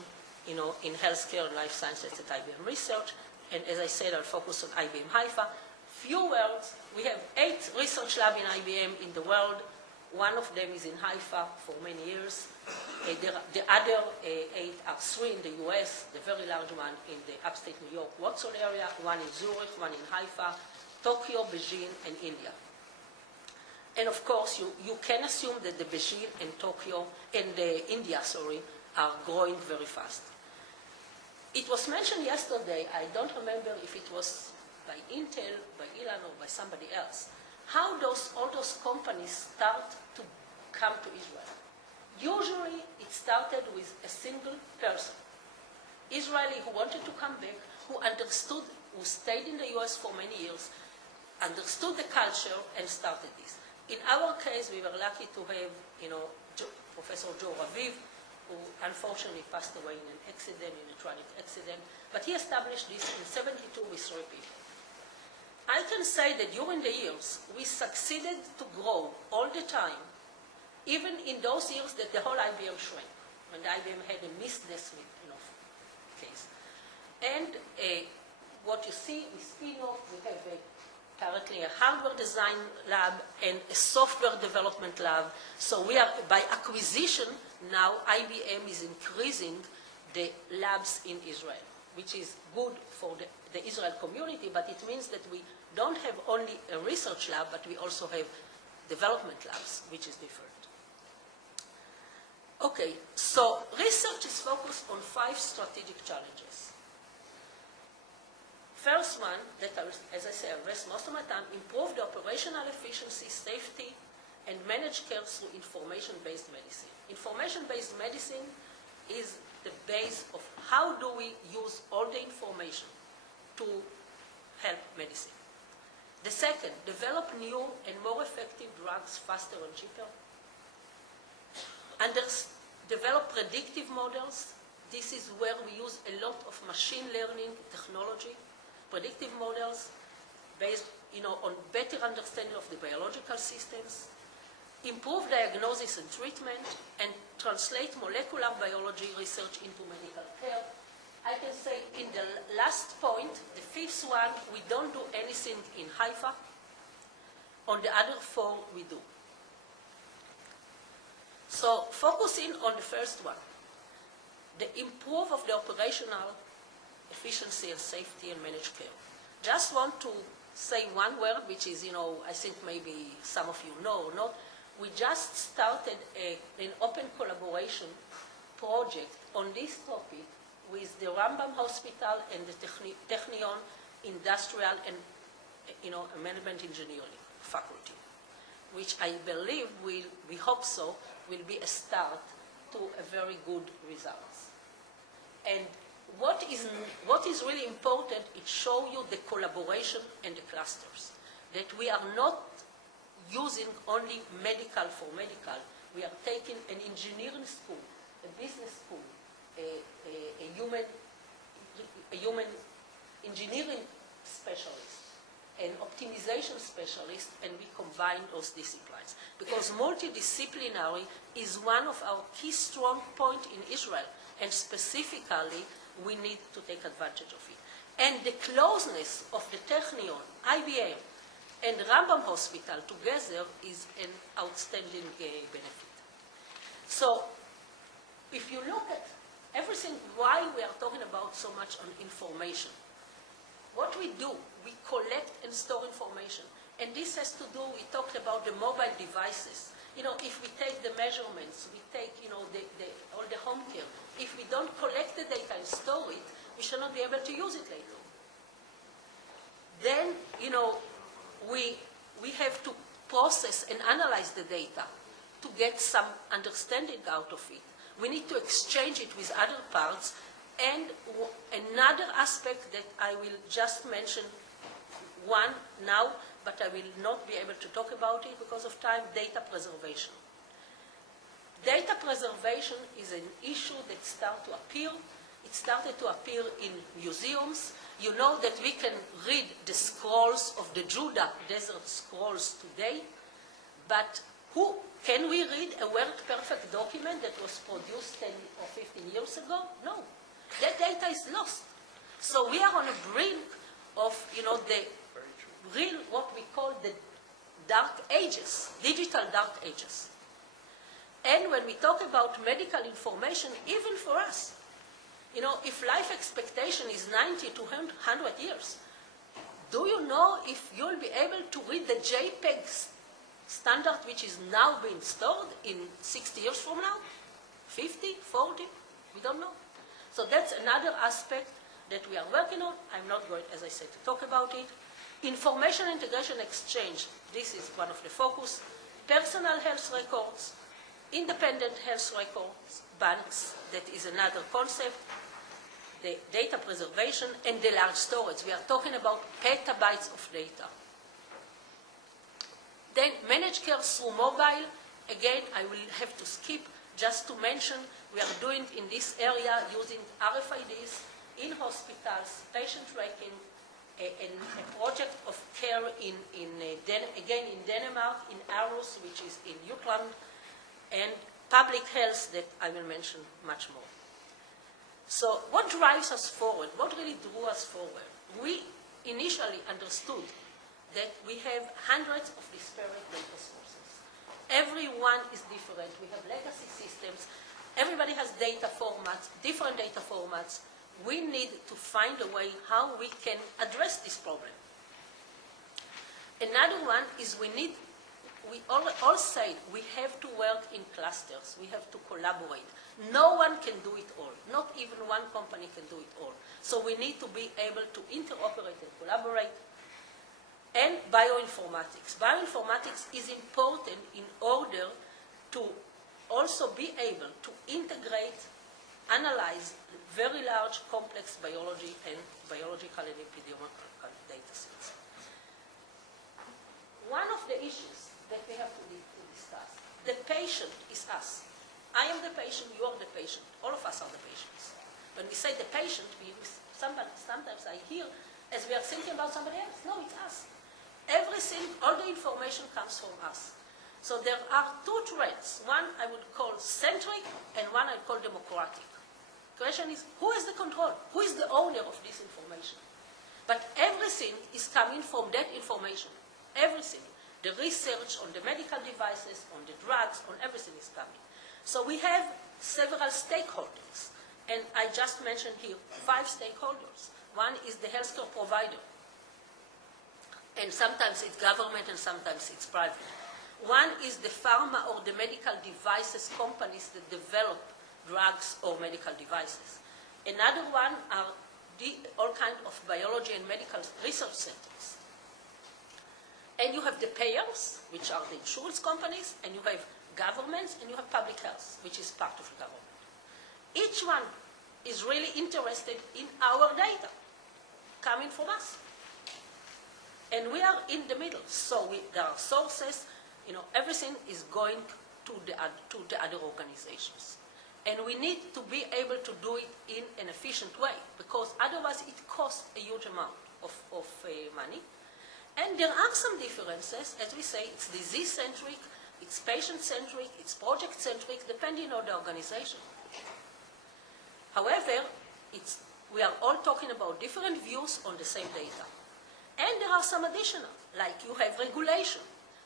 in healthcare and life sciences at IBM Research? And as I said, I'll focus on IBM Haifa. Few words. We have 8 research labs in IBM in the world. One of them is in Haifa for many years. The other 8 are 3 in the US, the very large one in the upstate New York, Watson area, one in Zurich, one in Haifa, Tokyo, Beijing, and India. And of course, you can assume that the Beijing and Tokyo and India, are growing very fast. It was mentioned yesterday, I don't remember if it was by Intel, by Elon, or by somebody else, how all those companies start to come to Israel. Usually, it started with a single person, Israeli who wanted to come back, who understood, who stayed in the US for many years, understood the culture, and started this. In our case, we were lucky to have, Professor Joe Raviv, who unfortunately passed away in an accident, in a tragic accident, but he established this in 72 with 3 people. I can say that during the years, we succeeded to grow all the time, even in those years that the whole IBM shrank, when the IBM had a business case. And what you see with spin-off, we have currently a hardware design lab and a software development lab. So we are, by acquisition, now IBM is increasing the labs in Israel, which is good for the Israel community, but it means that we don't have only a research lab, but we also have development labs, which is different. Okay, so research is focused on 5 strategic challenges. First one, that as I say, I rest most of my time, improve the operational efficiency, safety, and manage care through information-based medicine. Information-based medicine is the base of how do we use all the information to help medicine. The second, develop new and more effective drugs faster and cheaper. Develop predictive models. This is where we use a lot of machine learning technology, predictive models based on better understanding of the biological systems, improve diagnosis and treatment, and translate molecular biology research into medical care. I can say in the last point, the 5th one, we don't do anything in Haifa. On the other 4, we do. So focusing on the first one, the improve of the operational efficiency and safety and managed care. Just want to say one word, which is, I think maybe some of you know or not. We just started an open collaboration project on this topic with the Rambam Hospital and the Technion Industrial and Management Engineering faculty, which I believe we hope so, will be a start to a very good results. And what is really important, it shows you the collaboration and the clusters, that we are not using only medical for medical. We are taking an engineering school, a business school, a human engineering specialist, an optimization specialist, and we combine those disciplines. Because multidisciplinary is one of our key strong points in Israel, and specifically, we need to take advantage of it. And the closeness of the Technion, IBM, and Rambam Hospital together is an outstanding benefit. So, if you look at everything, why we are talking about so much on information, what we do, we collect and store information. And this has to do, we talked about the mobile devices. If we take the measurements, we take, all the home care. If we don't collect the data and store it, we shall not be able to use it later. Then, we have to process and analyze the data to get some understanding out of it. We need to exchange it with other parts. And another aspect that I will just mention one now, but I will not be able to talk about it because of time, data preservation. Data preservation is an issue that started to appear. It started to appear in museums. You know that we can read the scrolls of the Judah Desert Scrolls today, but can we read a word-perfect document that was produced 10 or 15 years ago? No. That data is lost. So we are on a brink of, the real, what we call the dark ages, digital dark ages. And when we talk about medical information, even for us, if life expectation is 90 to 100 years, do you know if you'll be able to read the JPEG standard which is now being stored in 60 years from now? 50, 40? We don't know. So that's another aspect that we are working on. I'm not going, as I said, to talk about it. Information integration exchange, this is one of the focus. Personal health records, independent health records, banks, that is another concept. The data preservation and the large storage. We are talking about petabytes of data. Then managed care through mobile. Again, I will have to skip just to mention we are doing in this area using RFIDs in hospitals, patient tracking, and a project of care again in Denmark, in Aarhus, which is in Jutland, and public health that I will mention much more. So what drives us forward? What really drew us forward? We initially understood that we have hundreds of disparate data sources. Every one is different. We have legacy systems. Everybody has data formats, different data formats. We need to find a way how we can address this problem. Another one is we all say we have to work in clusters. We have to collaborate. No one can do it all. Not even one company can do it all. So we need to be able to interoperate and collaborate. And bioinformatics. Bioinformatics is important in order to also be able to integrate, analyze very large, complex biology and biological and epidemiological data sets. One of the issues that we have to discuss, the patient is us. I am the patient, you are the patient. All of us are the patients. When we say the patient, sometimes I hear as we are thinking about somebody else. No, it's us. Everything, all the information comes from us. So there are two trends. One I would call centric and one I call democratic. The question is, who has the control? Who is the owner of this information? But everything is coming from that information. Everything. The research on the medical devices, on the drugs, on everything is coming. So we have several stakeholders. And I just mentioned here 5 stakeholders. One is the healthcare provider. And sometimes it's government and sometimes it's private. One is the pharma or the medical devices companies that develop drugs or medical devices. Another one are all kinds of biology and medical research centers. And you have the payers, which are the insurance companies, and you have governments, and you have public health, which is part of the government. Each one is really interested in our data coming from us. And we are in the middle. So there are sources, everything is going to the other organizations. And we need to be able to do it in an efficient way, because otherwise it costs a huge amount of money. And there are some differences. As we say, it's disease-centric, it's patient-centric, it's project-centric, depending on the organization. However, we are all talking about different views on the same data. And there are some additional, like you have regulation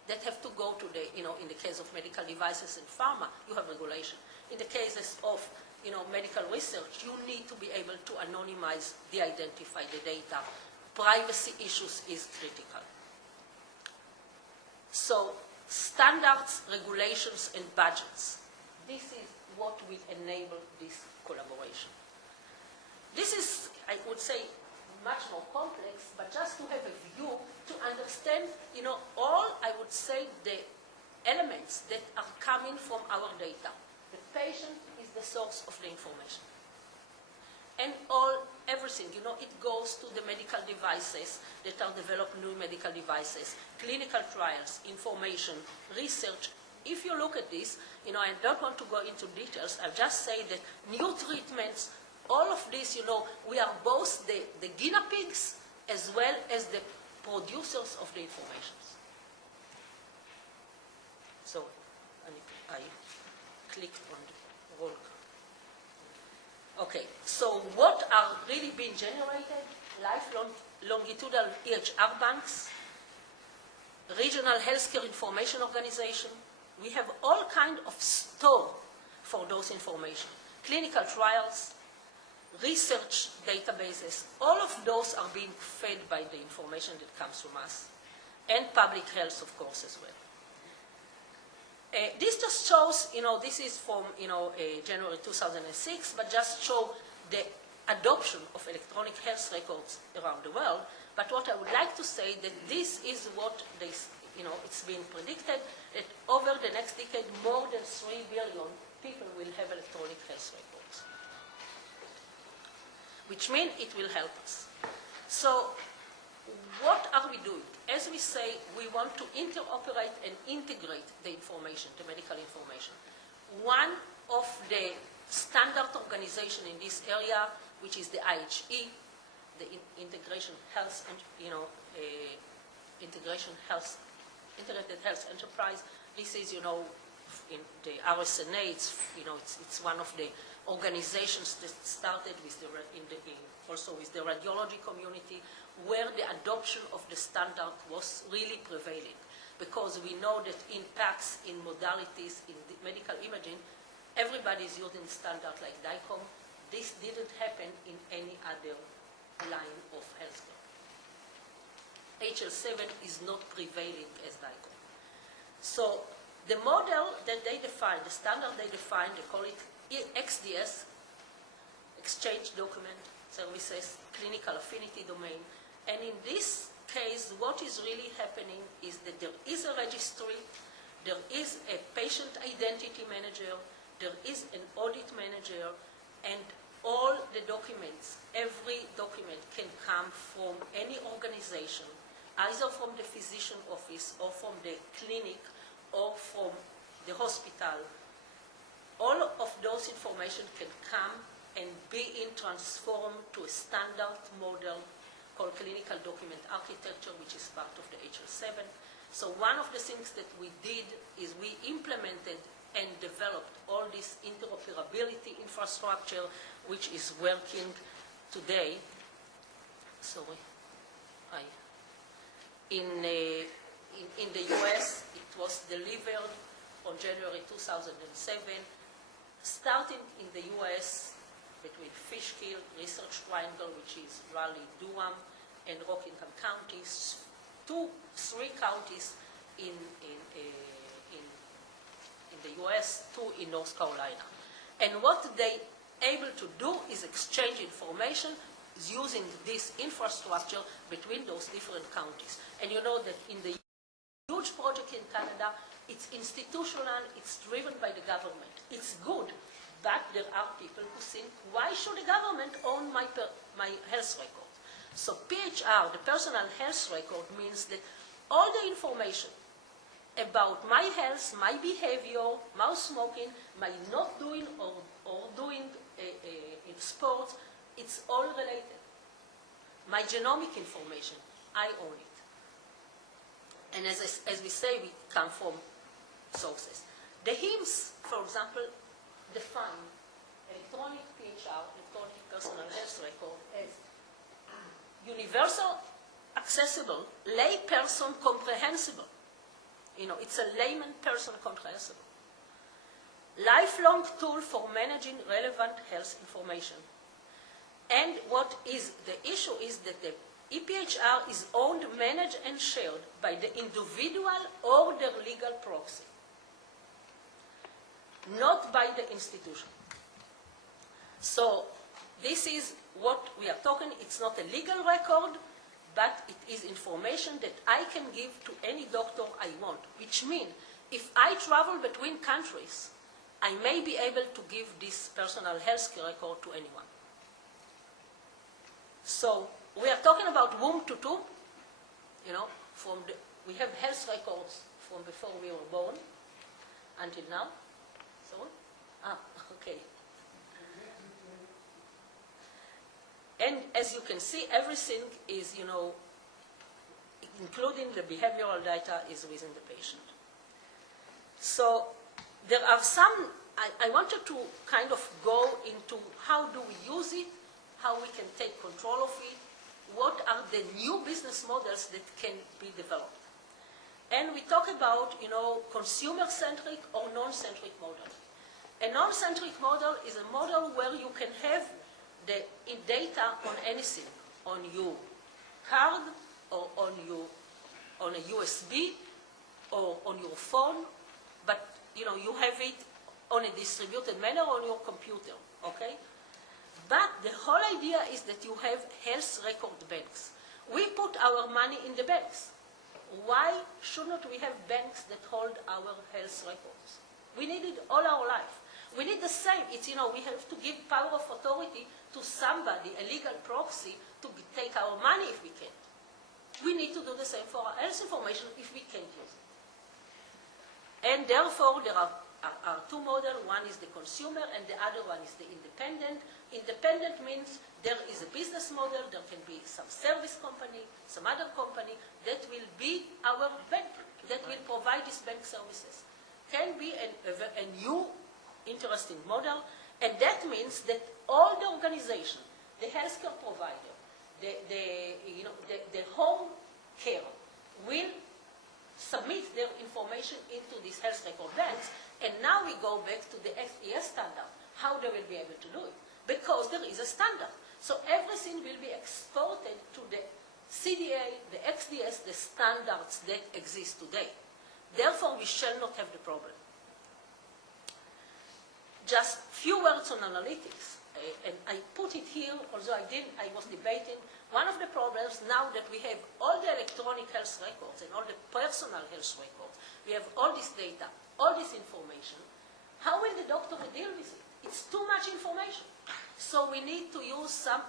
that have to go to the, in the case of medical devices and pharma, you have regulation. In the cases of, medical research, you need to be able to anonymize, de-identify the data. Privacy issues is critical. So standards, regulations, and budgets. This is what will enable this collaboration. This is, I would say, much more complex, but just to have a view to understand, all, I would say, the elements that are coming from our data. The patient is the source of the information. And everything, it goes to the medical devices that are developed, new medical devices, clinical trials, information, research. If you look at this, I don't want to go into details. I'll just say that new treatments, all of this, we are both the guinea pigs as well as the producers of the information. So I clicked on the roll. Okay, so what are really being generated? Lifelong longitudinal EHR banks. regional healthcare information organization. We have all kind of store for those information. Clinical trials, research databases, all of those are being fed by the information that comes from us, and public health, of course, as well. This just shows, this is from, January 2006, but just show the adoption of electronic health records around the world. But what I would like to say that this is what it's been predicted that over the next decade, more than 3 billion people will have electronic health records, which means it will help us. So what are we doing? As we say, we want to interoperate and integrate the information, the medical information. One of the standard organization in this area, which is the IHE, the Integration Health and Integrated Health Enterprise. This is, in the RSNA. It's one of the organizations that started with also with the radiology community, where the adoption of the standard was really prevailing, because we know that in PACS, in modalities, in the medical imaging, everybody is using standard like DICOM. This didn't happen in any other line of healthcare. HL7 is not prevailing as DICOM. So the model that they define, the standard they define, they call it XDS, Exchange Document Services, Clinical Affinity Domain. And in this case, what is really happening is that there is a registry, there is a patient identity manager, there is an audit manager, and all the documents, every document can come from any organization, either from the physician office or from the clinic or from the hospital. All of those information can come and be transformed to a standard model called clinical document architecture, which is part of the HL7. So one of the things that we did is we implemented and developed all this interoperability infrastructure, which is working today. Sorry. In the US, it was delivered on January 2007, starting in the US between Fishkill, Research Triangle, which is Raleigh, Durham, and Rockingham counties, 3 counties in the US, 2 in North Carolina. And what they able to do is exchange information using this infrastructure between those different counties. And you know that in the huge project in Canada, it's institutional, it's driven by the government. It's good, but there are people who think, why should the government own my health record? So PHR, the personal health record, means that all the information about my health, my behavior, my smoking, my not doing or doing in sports, it's all related. My genomic information, I own it. And as we say, we come from sources. The HIMSS, for example, define electronic PHR, electronic personal health record, as universal, accessible, lay-person comprehensible. It's a layman person comprehensible. Lifelong tool for managing relevant health information. And what is the issue is that the ePHR is owned, managed, and shared by the individual or their legal proxy, not by the institution. So this is what we are talking. It's not a legal record, but it is information that I can give to any doctor I want, which means if I travel between countries, I may be able to give this personal health care record to anyone. So we are talking about womb to tomb. We have health records from before we were born until now. So, okay. And as you can see, everything is, including the behavioral data, is within the patient. So there are some, I wanted to kind of go into how do we use it, how we can take control of it, what are the new business models that can be developed. And we talk about, consumer-centric or non-centric model. A non-centric model is a model where you can have the data on anything, on your card, or on a USB, or on your phone, but you have it on a distributed manner on your computer, okay? But the whole idea is that you have health record banks. We put our money in the banks. Why shouldn't we have banks that hold our health records? We need it all our life. We need the same. It's, we have to give power of authority to somebody, a legal proxy, to take our money if we can. We need to do the same for our health information if we can't use it. And therefore, there are two models. One is the consumer, and the other one is the independent. Independent means there is a business model, there can be some service company, some other company that will be our bank, that will provide these bank services. Can be a new interesting model, and that means that all the organization, the healthcare provider, the home care will submit their information into these health record banks, and now we go back to the XDS standard, how they will be able to do it, because there is a standard. So everything will be exported to the CDA, the XDS, the standards that exist today. Therefore, we shall not have the problem. Just few words on analytics, and I put it here, although I was debating. One of the problems now that we have all the electronic health records and all the personal health records, we have all this data, all this information, how will the doctor deal with it? It's too much information. So we need to use some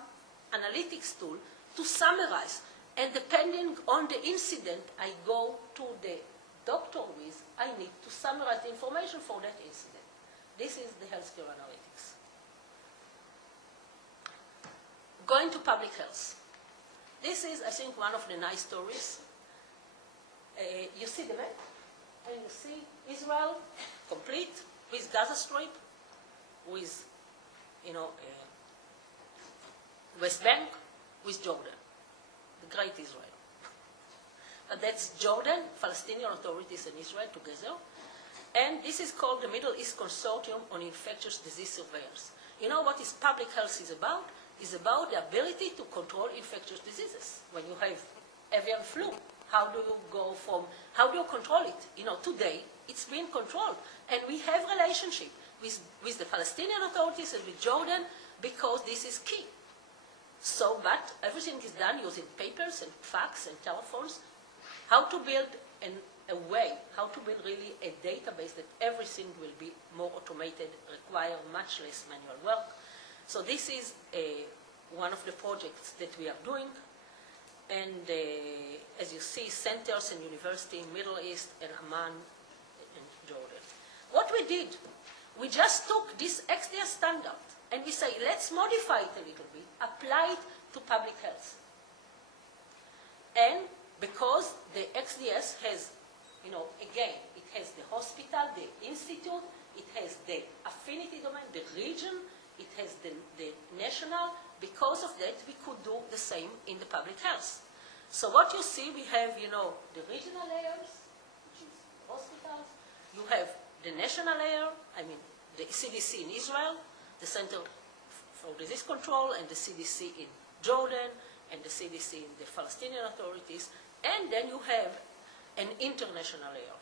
analytics tool to summarize. And depending on the incident I go to the doctor with, I need to summarize the information for that incident. This is the healthcare analytics. Going to public health. This is, I think, one of the nice stories. You see the map, and you see Israel complete with Gaza Strip, with, West Bank, with Jordan, the great Israel. But that's Jordan, Palestinian authorities, and Israel together. And this is called the Middle East Consortium on Infectious Disease Surveillance. You know what public health is about? It's about the ability to control infectious diseases. When you have avian flu, how do you control it? Today, it's being controlled. And we have relationship with the Palestinian authorities and with Jordan because this is key. So, but everything is done using papers and fax and telephones. How to build a way, how to build really a database that everything will be more automated, require much less manual work. So this is one of the projects that we are doing. And as you see, centers and university in Middle East and Amman and Jordan. What we did, we just took this XDS standard and we say, let's modify it a little bit, apply it to public health. And because the XDS has, again, it has the hospital, the institute, it has the affinity domain, the region, it has the national. Because of that, we could do the same in the public health. So what you see, we have, the regional layers, which is hospitals. You have the national layer, the CDC in Israel, the Center for Disease Control, and the CDC in Jordan, and the CDC in the Palestinian authorities. And then you have an international layer.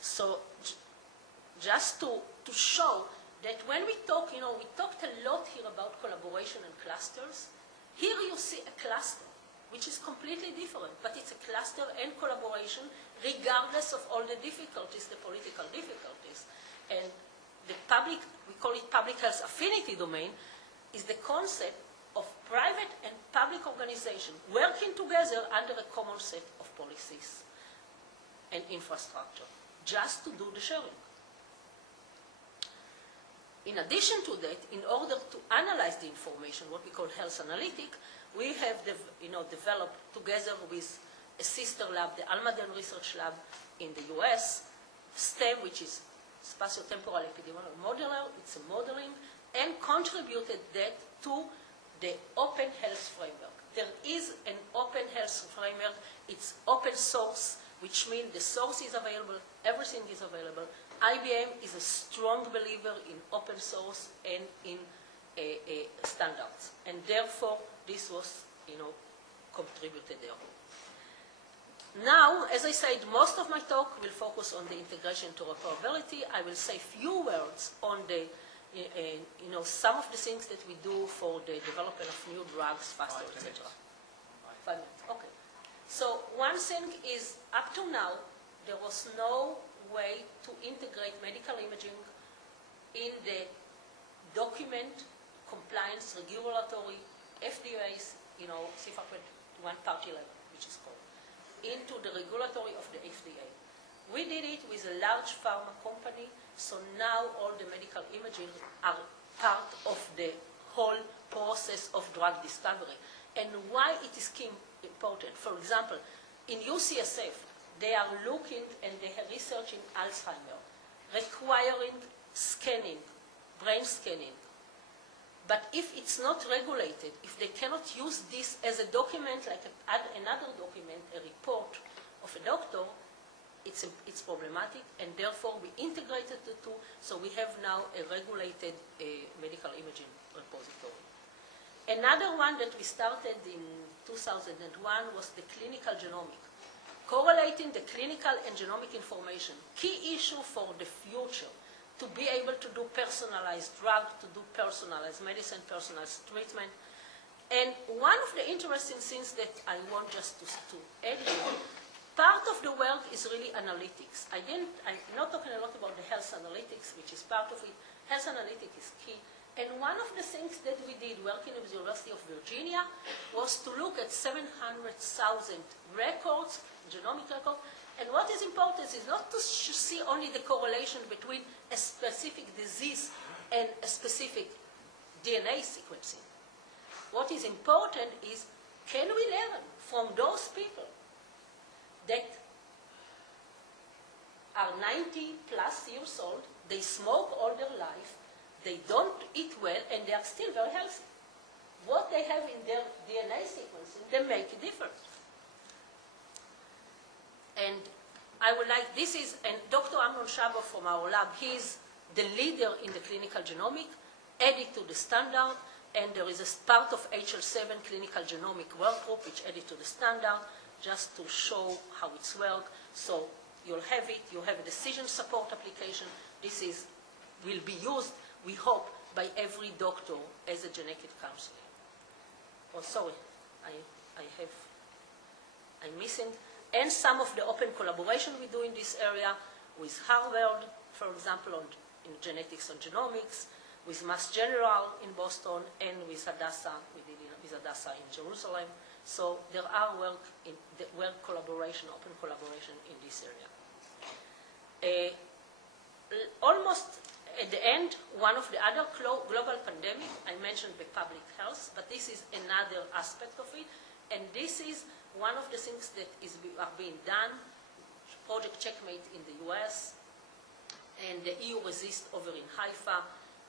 So just to show that when we talk, we talked a lot here about collaboration and clusters. Here you see a cluster, which is completely different, but it's a cluster and collaboration regardless of all the difficulties, the political difficulties. And the public, we call it public health affinity domain, is the concept of private and public organization working together under a common set of policies and infrastructure, just to do the sharing. In addition to that, in order to analyze the information, what we call health analytic, we have developed together with a sister lab, the IBM Research Lab in the US, STEM, which is Spatiotemporal Epidemiology Modeler, it's a modeling, and contributed that to the open health framework. There is an open health framework. It's open source, which means the source is available, everything is available. IBM is a strong believer in open source and in standards, and therefore this was, contributed there. Now, as I said, most of my talk will focus on the integration interoperability. I will say few words on the, some of the things that we do for the development of new drugs, faster, etc. 5 minutes. Okay. So one thing is, up to now, there was no way to integrate medical imaging in the document compliance regulatory FDA's, CIFA 21 party level, which is called, into the regulatory of the FDA. We did it with a large pharma company, so now all the medical imaging are part of the whole process of drug discovery. And why it is important, for example, in UCSF, they are looking and they are researching Alzheimer, requiring scanning, brain scanning. But if it's not regulated, if they cannot use this as a document, like another document, a report of a doctor, it's problematic, and therefore we integrated the two, so we have now a regulated medical imaging repository. Another one that we started in 2001 was the clinical genomic, correlating the clinical and genomic information, key issue for the future, to be able to do personalized drug, to do personalized medicine, personalized treatment. And one of the interesting things that I want just to add here, part of the work is really analytics. I'm not talking a lot about the health analytics, which is part of it. Health analytics is key. And one of the things that we did working with the University of Virginia was to look at 700,000 records, genomic records. And what is important is not to see only the correlation between a specific disease and a specific DNA sequencing. What is important is, can we learn from those people that are 90 plus years old, they smoke all their life, they don't eat well, and they are still very healthy? What they have in their DNA sequencing, they make a difference. And I would like, and Dr. Amnon Shabo from our lab, he's the leader in the clinical genomic, added to the standard, and there is a part of HL7 clinical genomic work group which added to the standard, just to show how it's worked. So you'll have it, you have a decision support application. This will be used, we hope, by every doctor as a genetic counselor. Oh, sorry, I'm missing. And some of the open collaboration we do in this area with Harvard, for example, in genetics and genomics, with Mass General in Boston, and with Hadassah, we did with Hadassah in Jerusalem. So there are open collaboration in this area. Almost at the end, one of the other global pandemic, I mentioned the public health, but this is another aspect of it, and this is one of the things that are being done, Project Checkmate in the US, and the EU Resist over in Haifa.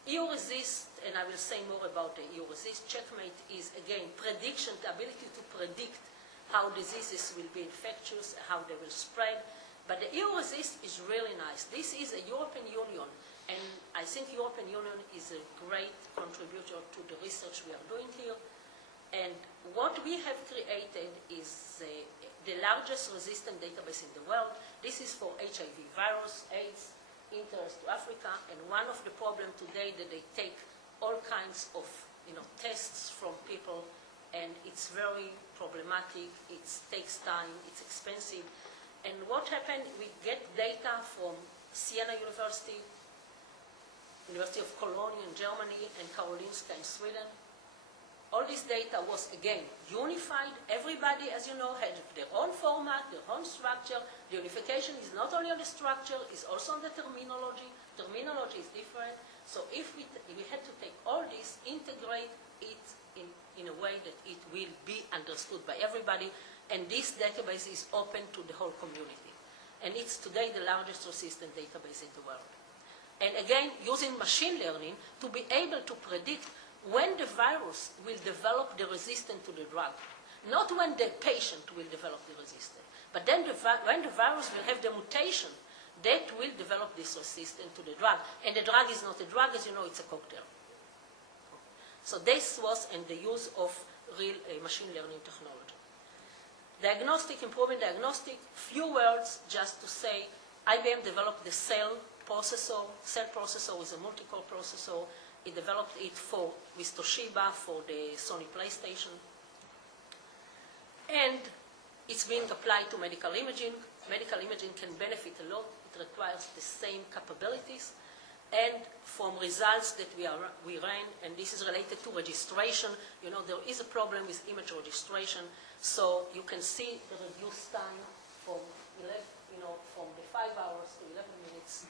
EU Resist, and I will say more about the EU Resist. Checkmate is, again, prediction, the ability to predict how diseases will be infectious, how they will spread. But the EU Resist is really nice. This is a European Union, and I think European Union is a great contributor to the research we are doing here. And what we have created is the largest resistant database in the world. This is for HIV virus, AIDS, interest to Africa, and one of the problems today that they take all kinds of tests from people, and it's very problematic, it takes time, it's expensive. And what happened, we get data from Siena University, University of Cologne in Germany, and Karolinska in Sweden. All this data was, again, unified. Everybody, as you know, had their own format, their own structure. The unification is not only on the structure, it's also on the terminology. Terminology is different. So if we had to take all this, integrate it in a way that it will be understood by everybody, and this database is open to the whole community. And it's today the largest resistant database in the world. And again, using machine learning to be able to predict when the virus will develop the resistance to the drug, not when the patient will develop the resistance, but then when the virus will have the mutation that will develop this resistance to the drug. And the drug is not a drug, as you know, it's a cocktail. So this was in the use of real machine learning technology. Diagnostic, improvement diagnostic, few words just to say, IBM developed the cell processor. Cell processor is a multi-core processor. It developed it with Toshiba for the Sony PlayStation. And it's being applied to medical imaging. Medical imaging can benefit a lot. It requires the same capabilities. And from results that we ran, and this is related to registration, you know, there is a problem with image registration. So you can see the reduced time from from the 5 hours to 11 minutes,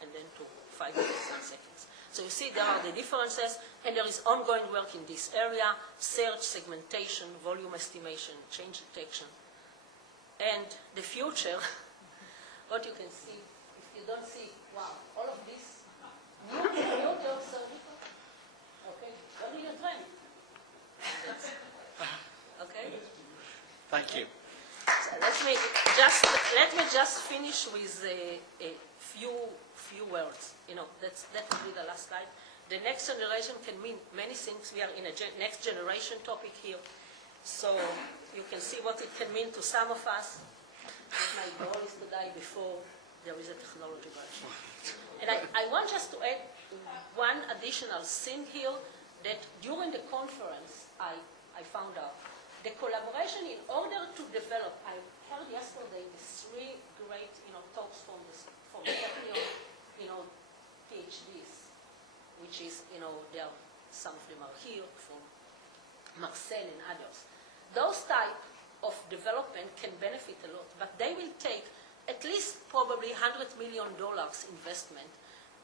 and then to 5 minutes and seconds. So you see there are the differences, and there is ongoing work in this area: search, segmentation, volume estimation, change detection. And the future, what you can see, if you don't see, wow, all of this, new jobs are different. Okay, what do you train? Okay? Thank you. So let me just finish with a few words. You know, that will be the last slide. The next generation can mean many things. We are in a next generation topic here. So you can see what it can mean to some of us. My goal is to die before there is a technology version. And I want just to add one additional thing here that during the conference I found out. The collaboration in order to develop, I heard yesterday the 3 great talks from the Technion PhDs, which is, some of them are here, from Marcel and others. Those type of development can benefit a lot, but they will take at least probably $100 million investment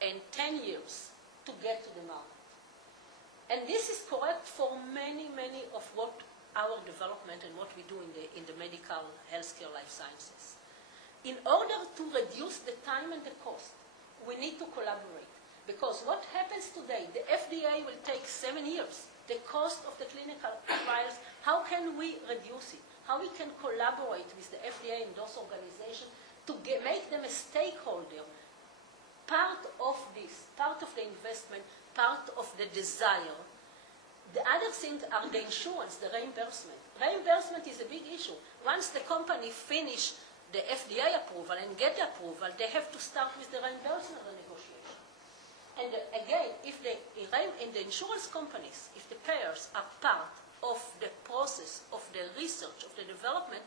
and 10 years to get to the market. And this is correct for many, many of what our development and what we do in the medical, healthcare, life sciences. In order to reduce the time and the cost, we need to collaborate. Because what happens today, the FDA will take 7 years. The cost of the clinical trials, how can we reduce it? How we can collaborate with the FDA and those organizations to make them a stakeholder, part of this, part of the investment, part of the desire. The other thing are the insurance, the reimbursement. Reimbursement is a big issue. Once the company finish the FDA approval and get the approval, they have to start with the reimbursement negotiation. And again, in the insurance companies, if the payers are part of the process, of the research, of the development,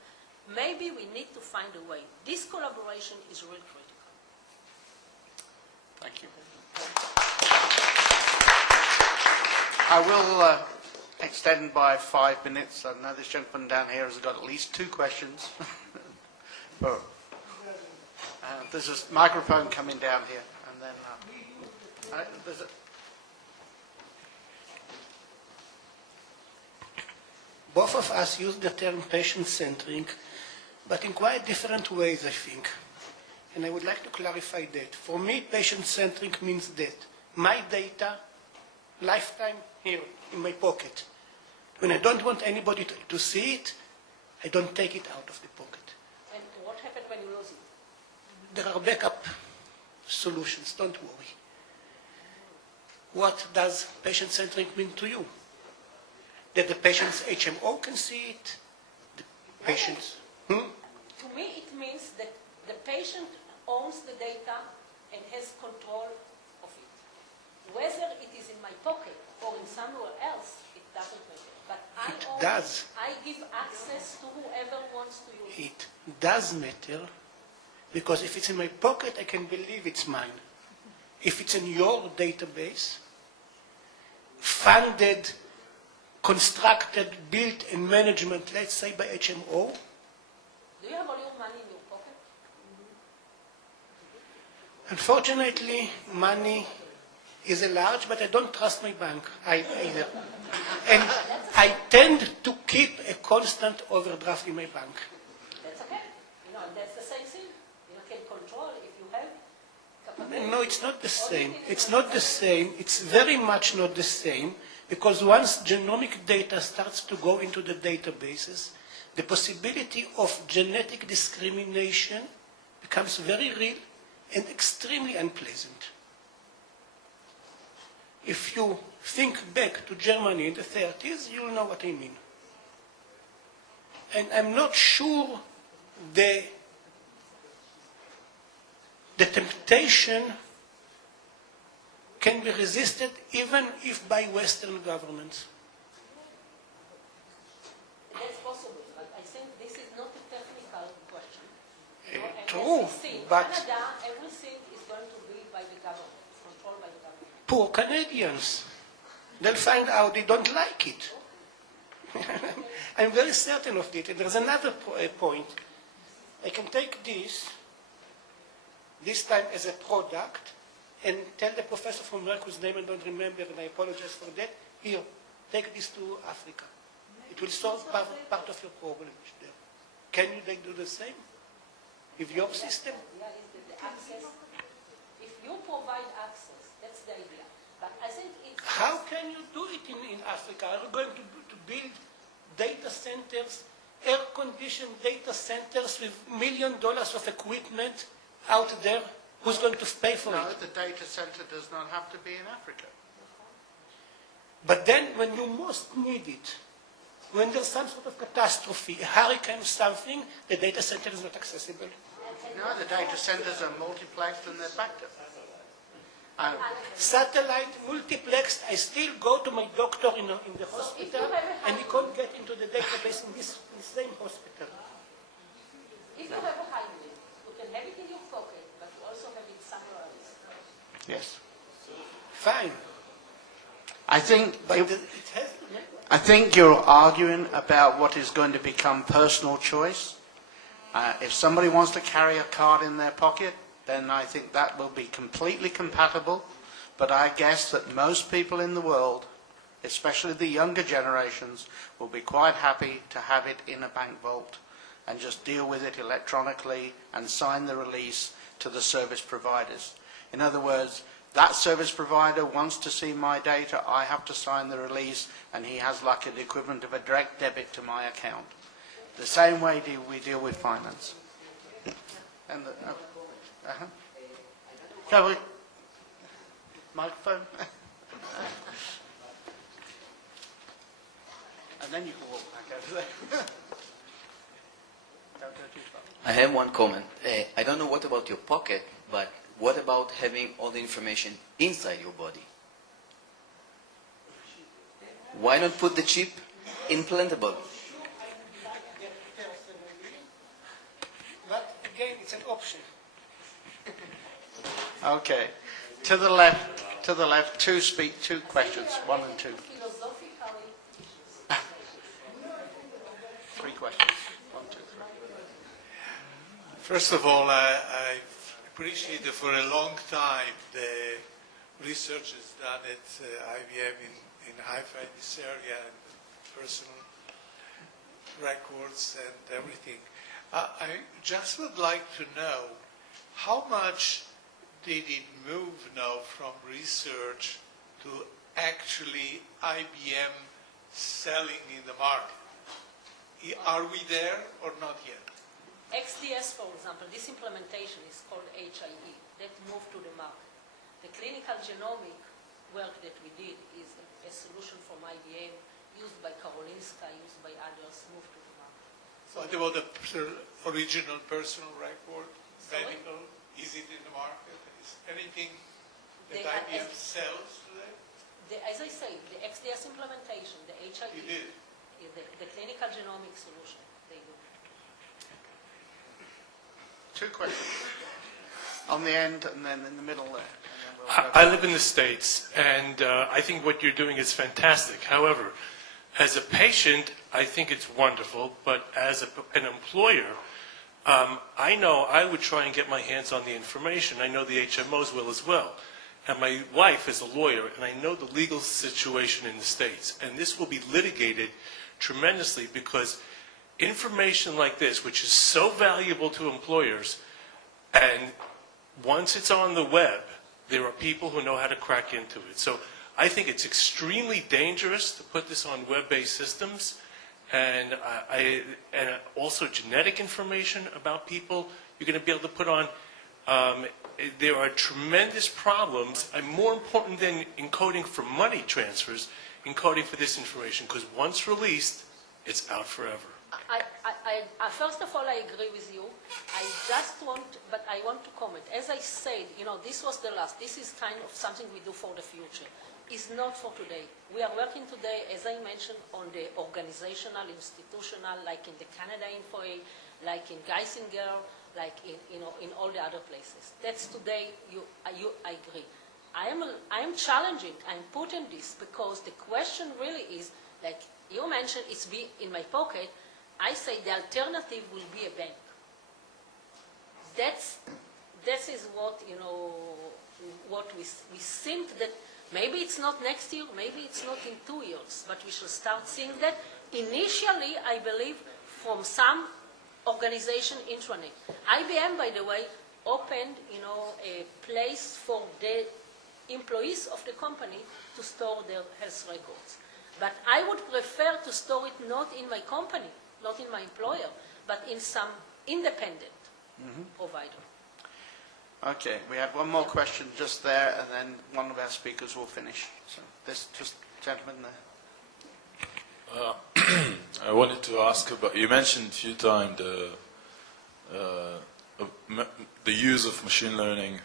maybe we need to find a way. This collaboration is really critical. Thank you. I will extend by 5 minutes. I know this gentleman down here has got at least 2 questions. But, there's a microphone coming down here, and then there's a... Both of us use the term patient-centric, but in quite different ways, I think. And I would like to clarify that. For me, patient-centric means that my data, lifetime, here in my pocket. When I don't want anybody to see it, I don't take it out of the pocket. And what happens when you lose it? There are backup solutions, don't worry. What does patient-centric mean to you? That the patient's HMO can see it? The patient's... To me, it means that the patient owns the data and has control of it. Whether it is in my pocket or in somewhere else, it doesn't matter. But I give access to whoever wants to use it. It does matter, because if it's in my pocket, I can believe it's mine. If it's in your database, funded, constructed, built, and management, let's say by HMO. Do you have all your money in your pocket? Unfortunately, money is a large, but I don't trust my bank either. And I tend to keep a constant overdraft in my bank. That's okay. That's the same thing. You can control if you have capability. No, it's not the same. It's not the same. It's very much not the same, because once genomic data starts to go into the databases, the possibility of genetic discrimination becomes very real and extremely unpleasant. If you think back to Germany in the 30s, you'll know what I mean. And I'm not sure the temptation can be resisted even if by Western governments. That's possible, but I think this is not a technical question. And True, as you see, in but Canada, everything is going to be by the government, controlled by the government. poor Canadians, they'll find out they don't like it. I'm very certain of it. And there's another point. I can take this time as a product, and tell the professor from work whose name I don't remember, and I apologize for that, here, take this to Africa. It will solve part of your problem there. Can you do the same with your system? The idea is that the access, if you provide access, that's the idea. But I think it's... How can you do it in Africa? Are you going to build data centers, air-conditioned data centers with $1 million of equipment out there? Who's going to pay for No, it? the data center does not have to be in Africa. But then when you most need it, when there's some sort of catastrophe, a hurricane, something, the data center is not accessible. No, the data centers are multiplexed and they're backed up. Satellite, multiplexed, I still go to my doctor in the hospital and he can't get into the database in this same hospital. If you have a hybrid, you can have it in your pocket, but you also have it somewhere else. Yes. Fine. I think But it has to make... I think you're arguing about what is going to become personal choice. If somebody wants to carry a card in their pocket, then I think that will be completely compatible. But I guess that most people in the world, especially the younger generations, will be quite happy to have it in a bank vault and just deal with it electronically and sign the release to the service providers. In other words, that service provider wants to see my data, I have to sign the release, and he has like an equivalent of a direct debit to my account. The same way we deal with finance. And Go with microphone. And then you can walk back over there. Don't go too far. I have one comment. I don't know what about your pocket, but what about having all the information inside your body? Why not put the chip implantable? But again, it's an option. Okay. To the left, two questions, one and two. Philosophically, Three questions. One, two, three. First of all, I appreciate that for a long time the research is done at IBM in Haifa, in this area, and personal records and everything. I just would like to know how much did it move now from research to actually IBM selling in the market? Are we there or not yet? XDS, for example, this implementation is called HIE. That moved to the market. The clinical genomic work that we did is a solution from IBM, used by Karolinska, used by others, moved to the market. So What about the original personal record, Sorry? medical? Is it in the market? Is anything that They are- IBM sells today? as I say, the XDS implementation, the HIE, You did. is the clinical genomic solution they do. Two questions. On the end and then in the middle there. And then we'll go I live in the States, and I think what you're doing is fantastic. However, as a patient, I think it's wonderful, but as an employer, I know I would try and get my hands on the information. I know the HMOs will as well. And my wife is a lawyer, and I know the legal situation in the States. And this will be litigated tremendously because information like this, which is so valuable to employers, and once it's on the web, there are people who know how to crack into it. So I think it's extremely dangerous to put this on web-based systems, and also genetic information about people you're going to be able to put on. There are tremendous problems, and more important than encoding for money transfers, encoding for this information, because once released, it's out forever. First of all, I agree with you. I want to comment. As I said, this was the last. This is kind of something we do for the future. It's not for today. We are working today, as I mentioned, on the organizational, institutional, like in the Canada InfoA, like in Geisinger, like in all the other places. That's today. I agree. I am challenging. I'm putting this because the question really is, like you mentioned, it's be in my pocket. I say the alternative will be a bank. This is what what we think that maybe it's not next year, maybe it's not in 2 years, but we should start seeing that. Initially, I believe from some organization intranet. IBM, by the way, opened a place for the employees of the company to store their health records. But I would prefer to store it not in my company, not in my employer, but in some independent provider. Okay, we have one more question just there, and then one of our speakers will finish. So this just gentleman there. I wanted to ask about, you mentioned a few times the use of machine learning.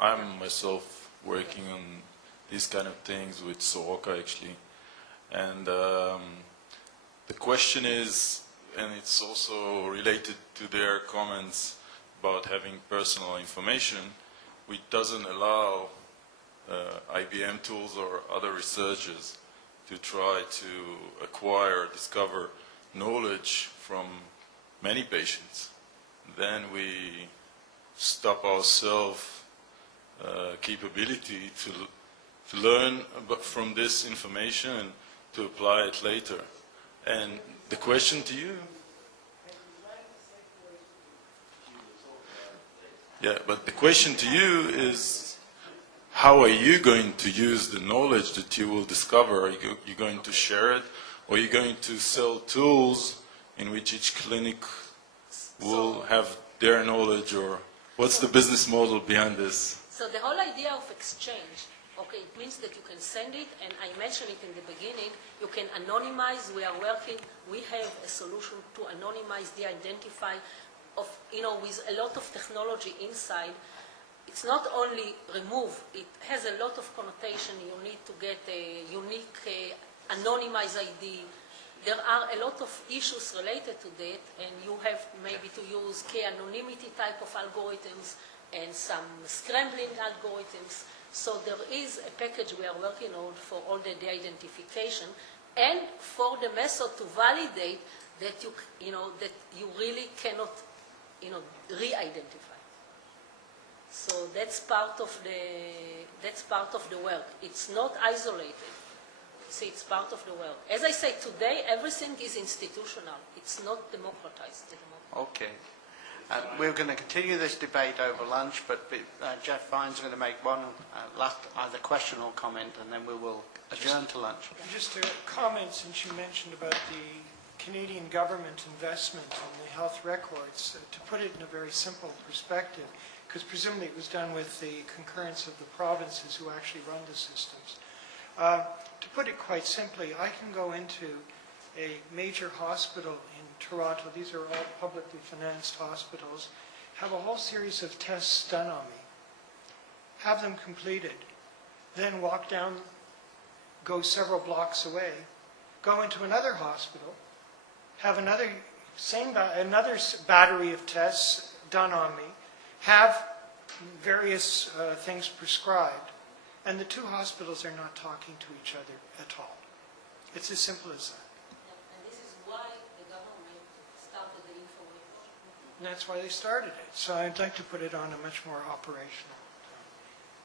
I'm myself working on these kind of things with Soroka actually. And the question is, and it's also related to their comments about having personal information, which doesn't allow IBM tools or other researchers to try to acquire, discover knowledge from many patients. Then we stop ourselves capability to learn from this information and to apply it later. And the question to you, but the question to you is, how are you going to use the knowledge that you will discover? Are you going to share it, or are you going to sell tools in which each clinic will have their knowledge, or what's the business model behind this? So the whole idea of exchange, okay, it means that you can send it, and I mentioned it in the beginning, you can anonymize. We are working, we have a solution to anonymize, de-identify, with a lot of technology inside. It's not only remove, it has a lot of connotation. You need to get a unique anonymized ID. There are a lot of issues related to that, and you have maybe to use k-anonymity type of algorithms and some scrambling algorithms. So there is a package we are working on for all the de-identification and for the method to validate that you really cannot re-identify. So that's part of the work. It's not isolated. See, it's part of the work. As I say, today everything is institutional. It's not democratized at the moment. Okay. We're going to continue this debate over lunch, but Jeff Fine's going to make one last either question or comment, and then we will adjourn to lunch. Just a comment, since you mentioned about the Canadian government investment in the health records, to put it in a very simple perspective, because presumably it was done with the concurrence of the provinces who actually run the systems. To put it quite simply, I can go into a major hospital in Toronto, these are all publicly financed hospitals, have a whole series of tests done on me, have them completed, then walk down, go several blocks away, go into another hospital, have another battery of tests done on me, have various things prescribed, and the two hospitals are not talking to each other at all. It's as simple as that. And this is why the government started the information. And that's why they started it. So I'd like to put it on a much more operational